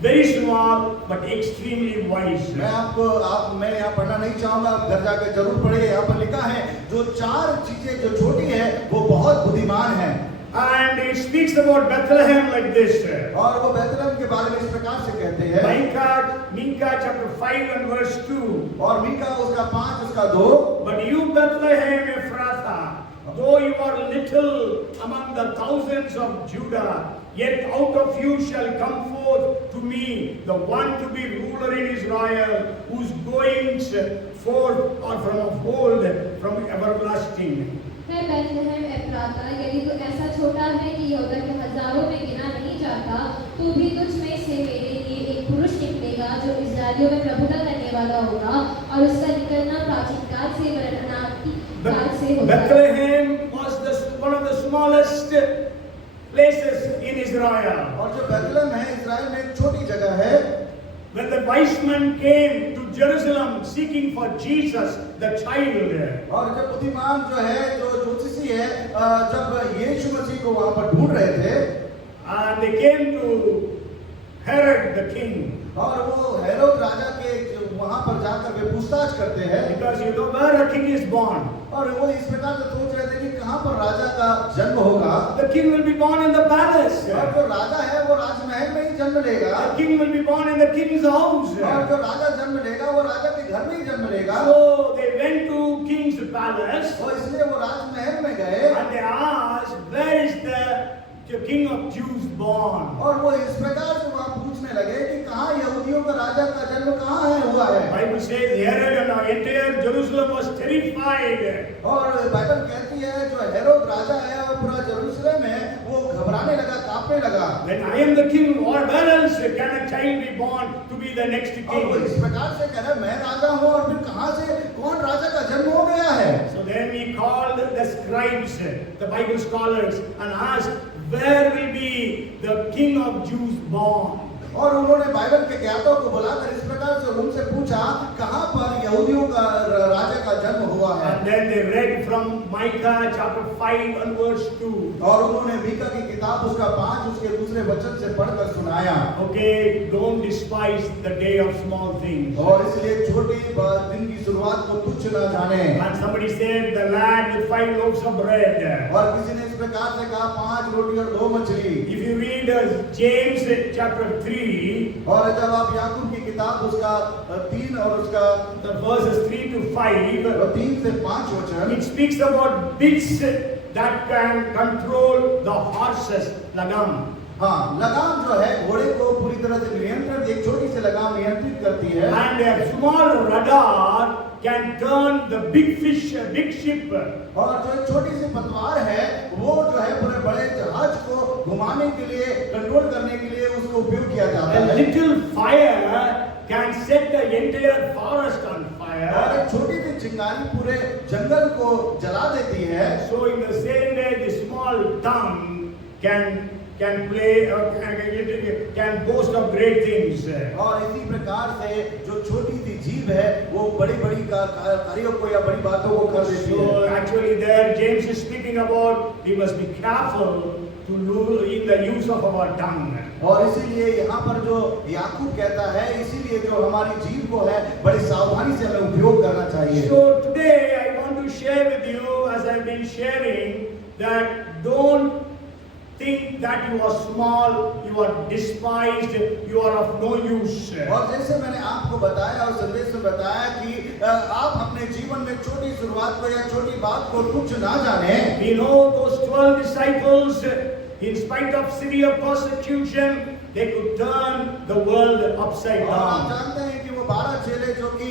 very small but extremely wise. मैं यहाँ पढ़ना नहीं चाहूँगा, आप घर जाकर जरूर पढ़िए। यहाँ पर लिखा है जो 4 चीजें जो छोटी है वो बहुत बुद्धिमान है। And it speaks about Bethlehem like this. और वो बेथलेहम के बारे में इस प्रकार से कहते हैं। Micah chapter 5 and verse 2. और मीका उसका 5 उसका 2। But you Bethlehem Ephrathah, though you are little among the thousands of Judah, yet out of you shall come forth to me the one to be ruler in Israel, whose goings forth are from of old, from everlasting. है बैतलहम एफ्राता, यदि तो ऐसा छोटा है कि यहूदा के हजारों में गिना नहीं जाता, तो भी तुझ में से मेरे लिए एक पुरुष निकलेगा जो इस्राएलियों में प्रभुता करने वाला होगा, और उसका निकलना प्राचीन काल से वरन अनादि काल से होगा। Bethlehem was the places in Israel. और जो बेथलेहम है इस्राएल में एक छोटी जगह है। When the wise men came to Jerusalem seeking for Jesus, the child, और जब बुद्धिमान जो है जो ज्योतिषी है जब यीशु मसीह को वहां पर ढूंढ रहे थे and they came to Herod the king, और वो हेरोद राजा के वहां पर जाकर वे पूछताछ करते हैं because you know where a king is born. और वो इस प्रकार से सोच रहे थे कि कहां पर राजा का जन्म होगा। The king will be born in the palace. और जो राजा है वो राजमहल में ही जन्म लेगा। The king will be born in the king's house. और जो राजा जन्म लेगा वो राजा के घर में ही जन्म लेगा। So they went to king's palace और इसलिए वो राजमहल में गए and they asked, where is the king of Jews born? और वो इस प्रकार से वहां पूछने लगे कि कहां यहूदियों का राजा का जन्म कहां है हुआ है। Bible says Herod and the entire Jerusalem was terrified. और बाइबल कहती है जो हेरोद राजा है और पूरा यरूशलेम है वो घबराने लगा, कांपने लगा। When I am the king, or where else can a child be born to be the next और वो king? इस प्रकार से कह रहा है मैं राजा हूं और फिर कहां से कौन राजा का जन्म हो गया है। So then he called the scribes, the Bible scholars, and asked, where will be the king of Jews born? और उन्होंने बाइबल के ज्ञाताओं को बुलाकर इस प्रकार से उनसे पूछा कहां पर यहूदियों का राजा का जन्म हुआ है। And then they read from Micah chapter 5 and verse 2. और उन्होंने मीका की किताब उसका 5 उसके दूसरे वचन से पढ़कर सुनाया। Okay, don't despise the day of small things. और इसलिए छोटे दिन की शुरुआत को तुच्छ न जाने। And somebody said the lad with 5 loaves of bread. और किसी ने इस प्रकार से कहा 5 रोटी और 2 मछली। If you read James chapter 3, और जब आप याकूब की किताब उसका 3 और उसका the verses 3 to 5, 3 से 5 वचन it speaks about bits that can control the horses, lagam. हाँ, लगाम जो है घोड़े को पूरी तरह से नियंत्रण एक छोटी सी लगाम नियंत्रित करती है। And a small radar can turn the big fish, big ship. और जो एक छोटी सी पतवार है वो जो है पूरे बड़े जहाज को घुमाने के लिए कंट्रोल करने के लिए उसको उपयोग किया जाता A है। little fire can set the entire forest on और fire. एक छोटी सी चिंगारी पूरे जंगल को जला देती है। So in the same way, the small tongue can play can boast of great things. और इसी प्रकार से जो छोटी सी जीभ है वो बड़ी बड़ी कार्यों को या बड़ी बातों को कर देती So है। actually there James is speaking about we must be careful to in the use of our tongue. और इसीलिए यहाँ पर जो याकूब कहता है इसीलिए जो हमारी जीभ को है बड़ी सावधानी से हमें उपयोग करना चाहिए। So today I want to share with you, as I've been sharing, that don't think that you are small, you are despised, you are of no use. और जैसे मैंने आपको बताया और संदेश में बताया कि आप अपने जीवन में छोटी शुरुआत को या छोटी बात को तुच्छ ना जाने। We know those 12 disciples, in spite of severe persecution, they could turn the world upside और आप down. जानते हैं कि वो 12 चेले जो कि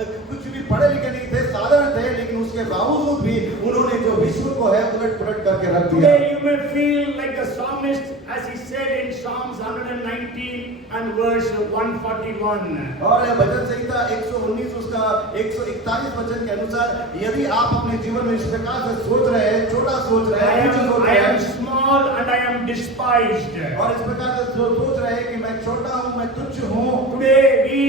कुछ भी पढ़े लिखे नहीं थे, साधारण थे, लेकिन उसके बावजूद भी उन्होंने जो विश्व को है उलट-पुलट करके रख दिया। Today you may feel like the psalmist, as he said in Psalms 119 and verse 141. और भजन संहिता 119 उसका 141 वचन के अनुसार यदि आप अपने जीवन में इस प्रकार से सोच रहे हैं, छोटा सोच रहे हैं, I am small and I am despised. और इस प्रकार से सोच रहे हैं कि मैं छोटा हूँ, मैं तुच्छ हूँ। Today we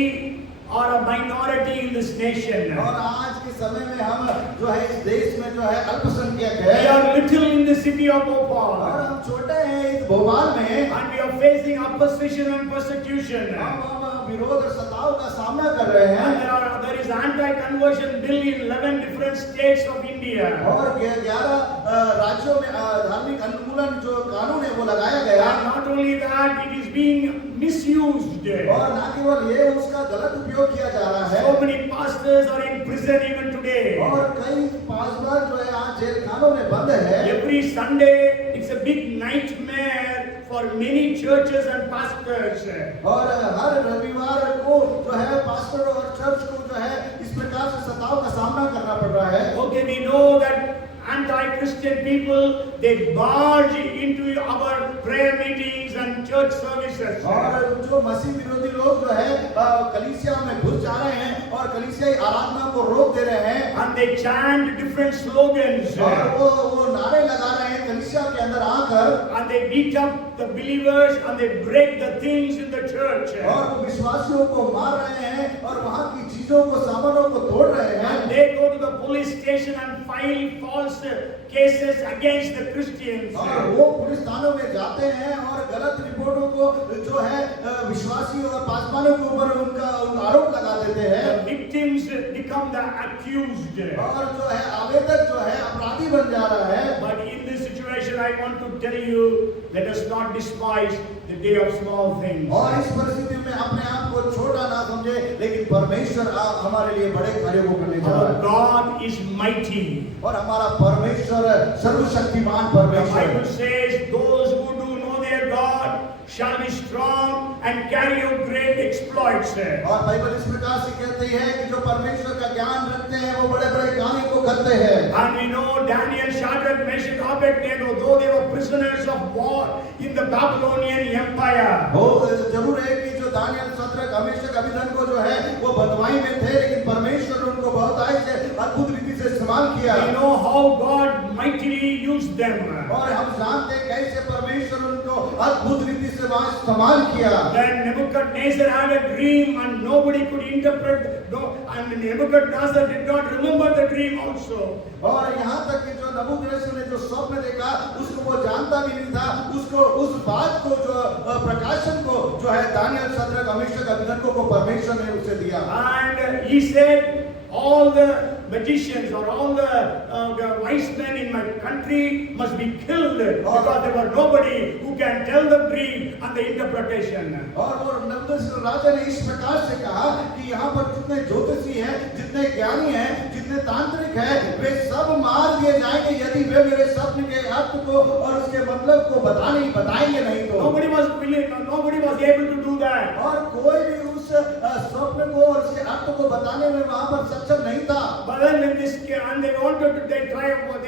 are a minority in this nation. और आज के समय में हम जो है इस देश में जो है अल्पसंख्यक We है। are little in the city of और Bhopal. हम छोटे हैं इस भोपाल में। And we are facing opposition and persecution. हम विरोध और सताव का सामना कर रहे And हैं। there is anti-conversion bill in 11 different states of India. और 11 राज्यों में धार्मिक अनुकूलन जो कानून है वो लगाया गया। And not only that, it is being misused. और ना केवल ये उसका गलत उपयोग किया जा रहा है। So many pastors are in prison even today. और कई पासवान जो है आज जेल खानों में बंद है। Every Sunday, it's a big nightmare for many churches and pastors. और हर रविवार को जो है पास्टर और चर्च को जो है इस प्रकार से सताव का सामना करना पड़ रहा है। Okay, we know that anti-Christian people, they barge into our prayer meetings and church services. और जो मसीह विरोधी लोग जो है कलीसिया में घुस जा रहे हैं और कलीसियाई आराधना को रोक दे रहे हैं। And they chant different slogans. और वो नारे लगा रहे हैं कलीसिया के अंदर आकर and they beat up the believers and they break the things in the church. और वो विश्वासियों को मार रहे हैं और वहां की चीजों को, सामानों को तोड़ रहे हैं। And they go to the police station and file false cases against the Christians. और वो पुलिस थानों में जाते हैं और गलत रिपोर्टों को जो है विश्वासी और पासवानों के ऊपर उनका आरोप लगा देते हैं। The victims become the accused. और जो है आवेदक जो है अपराधी बन जा रहा है। But in this situation, I want to tell you, let us not despise the day of small things. और इस परिस्थिति में अपने आप को छोटा ना समझे, लेकिन परमेश्वर हमारे लिए बड़े कार्यों को करने जा रहा Our है। God is mighty. और हमारा परमेश्वर सर्वशक्तिमान The परमेश्वर। Bible says, those who do know their God shall be strong and carry out great exploits. और बाइबल इस प्रकार से कहती है कि जो परमेश्वर का ज्ञान रखते हैं वो बड़े-बड़े कार्यों को करते हैं। And we know Daniel, Shadrach, Meshach, Abednego, though they were prisoners of war in the Babylonian Empire. वो जरूर है कि जो दानियल, शद्रक, मेशक, अबेदnego जो है वो बंधुआई में थे, लेकिन परमेश्वर ने उनको बहुत ऐसे अद्भुत रीति से इस्तेमाल किया। We know how God mightily used them. और हम जानते हैं कैसे परमेश्वर उनको अद्भुत रीति से वहां इस्तेमाल किया। When Nebuchadnezzar had a dream and nobody could interpret, and Nebuchadnezzar did not remember the dream also. और यहाँ तक कि जो नबूकदनेस्सर ने जो स्वप्न देखा उसको वो जानता भी नहीं था, उसको उस बात को जो प्रकाशन को जो है दानियल, शद्रक, मेशक, अबेदnego को परमेश्वर ने उसे दिया। And he said, all the magicians or all the wise men in my country must be killed because there were nobody who can tell the dream and the interpretation. और वो नबूकदनेस्सर राजा ने इस प्रकार से कहा कि यहाँ पर जितने ज्योतिषी हैं, जितने ज्ञानी हैं, जितने तांत्रिक हैं, वे सब मार दिए जाएंगे यदि वे मेरे स्वप्न के अर्थ को और उसके मतलब को बताएंगे नहीं तो। Nobody was able to do that. और कोई भी उस स्वप्न को और उसके अर्थ को बताने में वहां पर सक्षम नहीं था। But then when this and they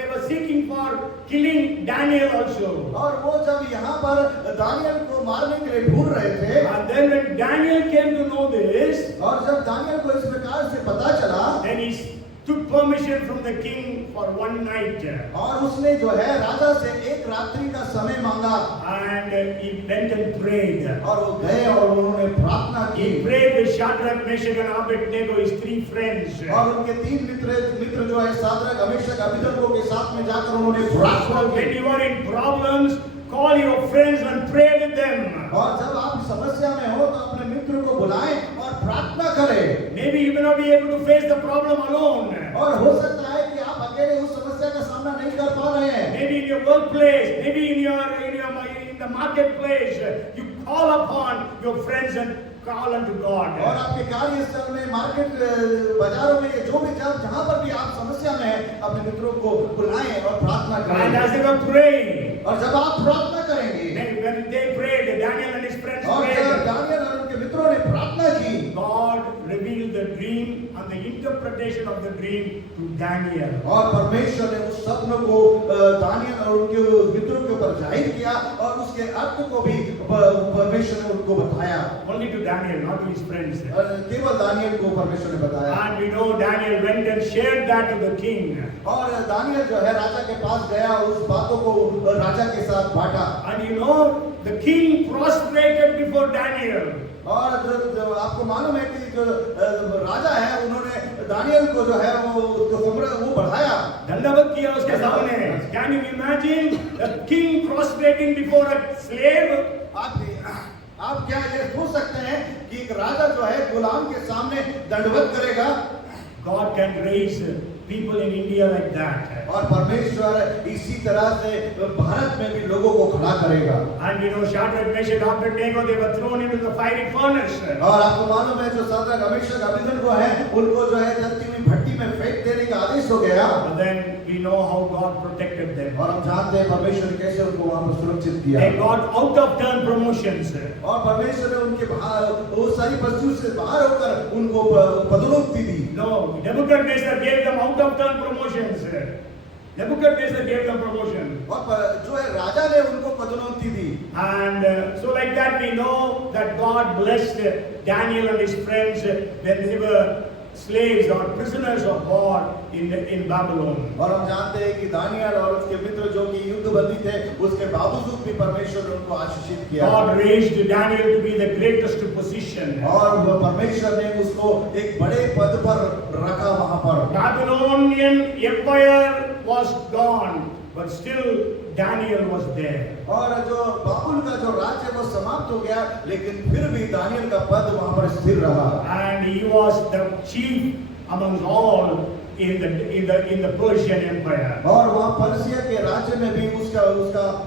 were seeking for killing Daniel also. और वो जब यहाँ पर दानियल को मारने के लिए ढूंढ रहे थे, And then when Daniel came to know this, और जब दानियल को इस प्रकार से पता चला, then he took permission from the king for one night. और उसने जो है राजा से एक रात्रि का समय मांगा, And he went and prayed. और वो गए और उन्होंने प्रार्थना की। He prayed with Shadrach, Meshach and Abednego, his three friends. और उनके तीन मित्र जो है शद्रक, मेशक, अबेदnego के साथ में जाकर उन्होंने प्रार्थना So when की। you are in problems, call your friends and pray with them. और जब आप समस्या में हो तो अपने मित्र को बुलाएं और प्रार्थना करें। Maybe you may not be able to face the problem alone. और हो सकता है कि आप अकेले उस समस्या का सामना नहीं कर पा रहे हैं। Maybe in your workplace, maybe in the marketplace, you call upon your friends and call unto God. और आपके कार्यस्थल में, मार्केट, बाजारों में, जो भी जहाँ पर भी आप समस्या में हैं, अपने मित्रों को बुलाएं और प्रार्थना And as करें। they were praying, और जब आप प्रार्थना करेंगे, when they prayed, Daniel and his friends और जब prayed, दानियल और उनके मित्रों ने प्रार्थना की, God revealed the dream and the interpretation of the dream to Daniel. और परमेश्वर ने उस स्वप्न को दानियल और उनके मित्रों के ऊपर जाहिर किया और उसके अर्थ को भी परमेश्वर ने उनको बताया। Only to Daniel, not to his friends. केवल दानियल को परमेश्वर ने बताया। And we know Daniel went and shared that to the king. और दानियल जो है राजा के पास गया, उस बातों को राजा के साथ बांटा। And you know, the king prostrated before Daniel. और जो आपको मालूम है कि जो राजा है उन्होंने दानियल को जो है वो बढ़ाया, दंडवत किया उसके सामने. Can you imagine the king prostrating before a slave? आप क्या ये सोच सकते हैं कि एक राजा जो है गुलाम के सामने दंडवत करेगा? God can raise people in India like that. और परमेश्वर इसी तरह से भारत में भी लोगों को खड़ा करेगा। And you know, Shadrach, Meshach, Abednego, they were thrown into the fiery furnace. और आपको मालूम है जो शद्रक, मेशक, अबेदnego है, उनको जो है जलती हुई भट्टी में फेंक देने का आदेश हो गया। But then we know how God protected them. और हम जानते हैं परमेश्वर ने कैसे उनको वहां पर सुरक्षित किया। They got out of turn promotions. और परमेश्वर ने उनके वो सारी परिस्थितियों से बाहर होकर उनको पदोन्नति दी। No, Nebuchadnezzar gave them out of turn promotions. Nebuchadnezzar gave them promotion. और जो है राजा ने उनको पदोन्नति दी। And so like that we know that God blessed Daniel and his friends when they were slaves or prisoners of war in Babylon. और हम जानते हैं कि दानियल और उसके मित्र जो कि युद्धबंदी थे, उसके बावजूद भी परमेश्वर ने उनको आशीषित किया। God raised Daniel to be the greatest position. और वो परमेश्वर ने उसको एक बड़े पद पर रखा वहां पर। Babylonian empire was gone, but still Daniel was there. और जो बाबुल का जो राज्य वो समाप्त हो गया, लेकिन फिर भी दानियल का पद वहां पर स्थिर रहा। And he was the chief among all in the Persian Empire. और वहाँ पर्सिया के राज्य में भी उसका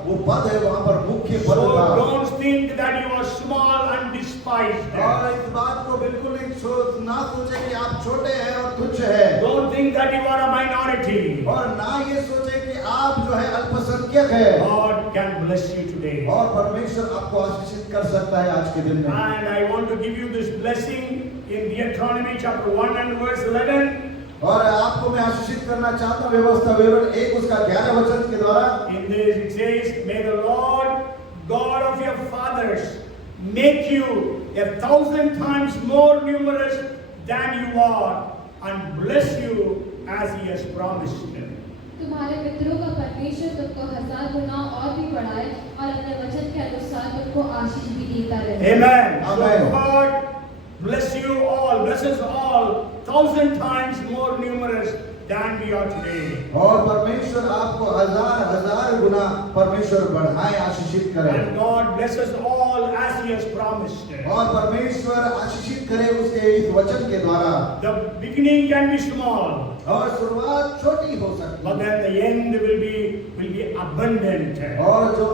वो पद है, वहाँ पर मुख्य पद So था। don't think that you are small and despised. और इस बात को बिल्कुल ना सोचे कि आप छोटे हैं और तुच्छ हैं। Don't think that you are a minority. और ना ये सोचे कि आप जो है अल्पसंख्यक हैं। God can bless you today. और परमेश्वर आपको आशीषित कर सकता है आज के दिन में। And I want to give you this blessing in Deuteronomy chapter 1 and verse 11. और आपको मैं आशीषित करना चाहता हूँ व्यवस्था विवरण 1 उसका 11 वचन के द्वारा। In this it says, may the Lord God of your fathers make you 1,000 times more numerous than you are and bless you as he has promised. तुम्हारे मित्रों का परमेश्वर तुमको 1000 गुना और भी बढ़ाए और अपने वचन के अनुसार तुमको आशीष भी देता रहे। Amen. Amen. So God bless you all, blesses all 1,000 times more numerous than we are today. और परमेश्वर आपको हजार गुना परमेश्वर बढ़ाए आशीषित करे। And God blesses all as he has promised. और परमेश्वर आशीषित करे उसके इस वचन के द्वारा। The beginning can be small, और शुरुआत छोटी हो सकती but है, then the end will be abundant. और जो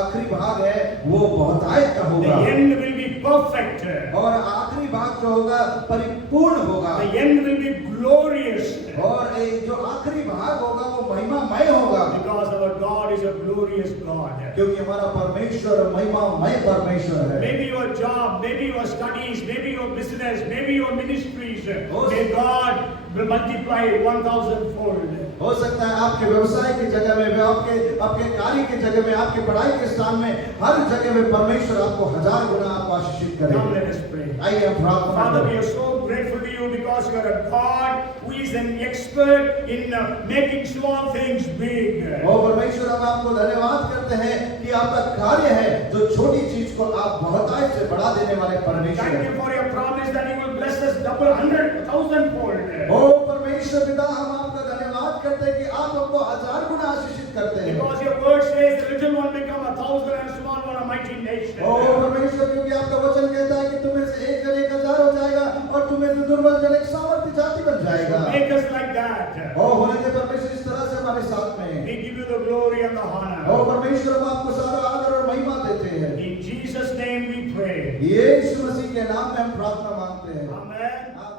आखिरी भाग है वो बहुतायत का The होगा, end will be perfect. और आखिरी भाग जो होगा परिपूर्ण होगा, The end will be glorious. और एक जो आखिरी भाग होगा वो महिमामय होगा, Because our God is a glorious God. क्योंकि हमारा परमेश्वर महिमामय परमेश्वर है। Maybe your job, maybe your studies, maybe your business, maybe your ministries. May God will multiply 1,000-fold. हो सकता है आपके व्यवसाय की जगह में, आपके कार्य की जगह में, आपके पढ़ाई के स्थान में, हर जगह में परमेश्वर आपको 1000 गुना आपको आशीषित करे। Come, let us pray. आइए हम प्रार्थना Father, we करें। are so grateful to you because you are a God who is an expert in making small things big. ओ परमेश्वर, हम आपको धन्यवाद करते हैं कि आपका कार्य है जो छोटी चीज को आप बहुतायत से बढ़ा देने वाले परमेश्वर Thank हैं। you for your promise that you will bless us double 100,000-fold. ओ परमेश्वर पिता, हम आपका धन्यवाद करते हैं कि आप हमको 1000 गुना आशीषित करते हैं। Because your word says the little one become 1,000 and small one a mighty nation. ओ परमेश्वर, क्योंकि आपका वचन कहता है कि तुम्हें से एक जन 1000 हो जाएगा और तुम्हें से दुर्बल जन एक सामर्थ्य जाति बन जाएगा। Make us like that. ओ होने के परमेश्वर इस तरह से हमारे साथ में। We give you the glory and the O honor. परमेश्वर, हम आपको सारा आदर और महिमा देते हैं। In Jesus' name we pray. यीशु मसीह के नाम में हम प्रार्थना मांगते हैं। Amen. आमीन।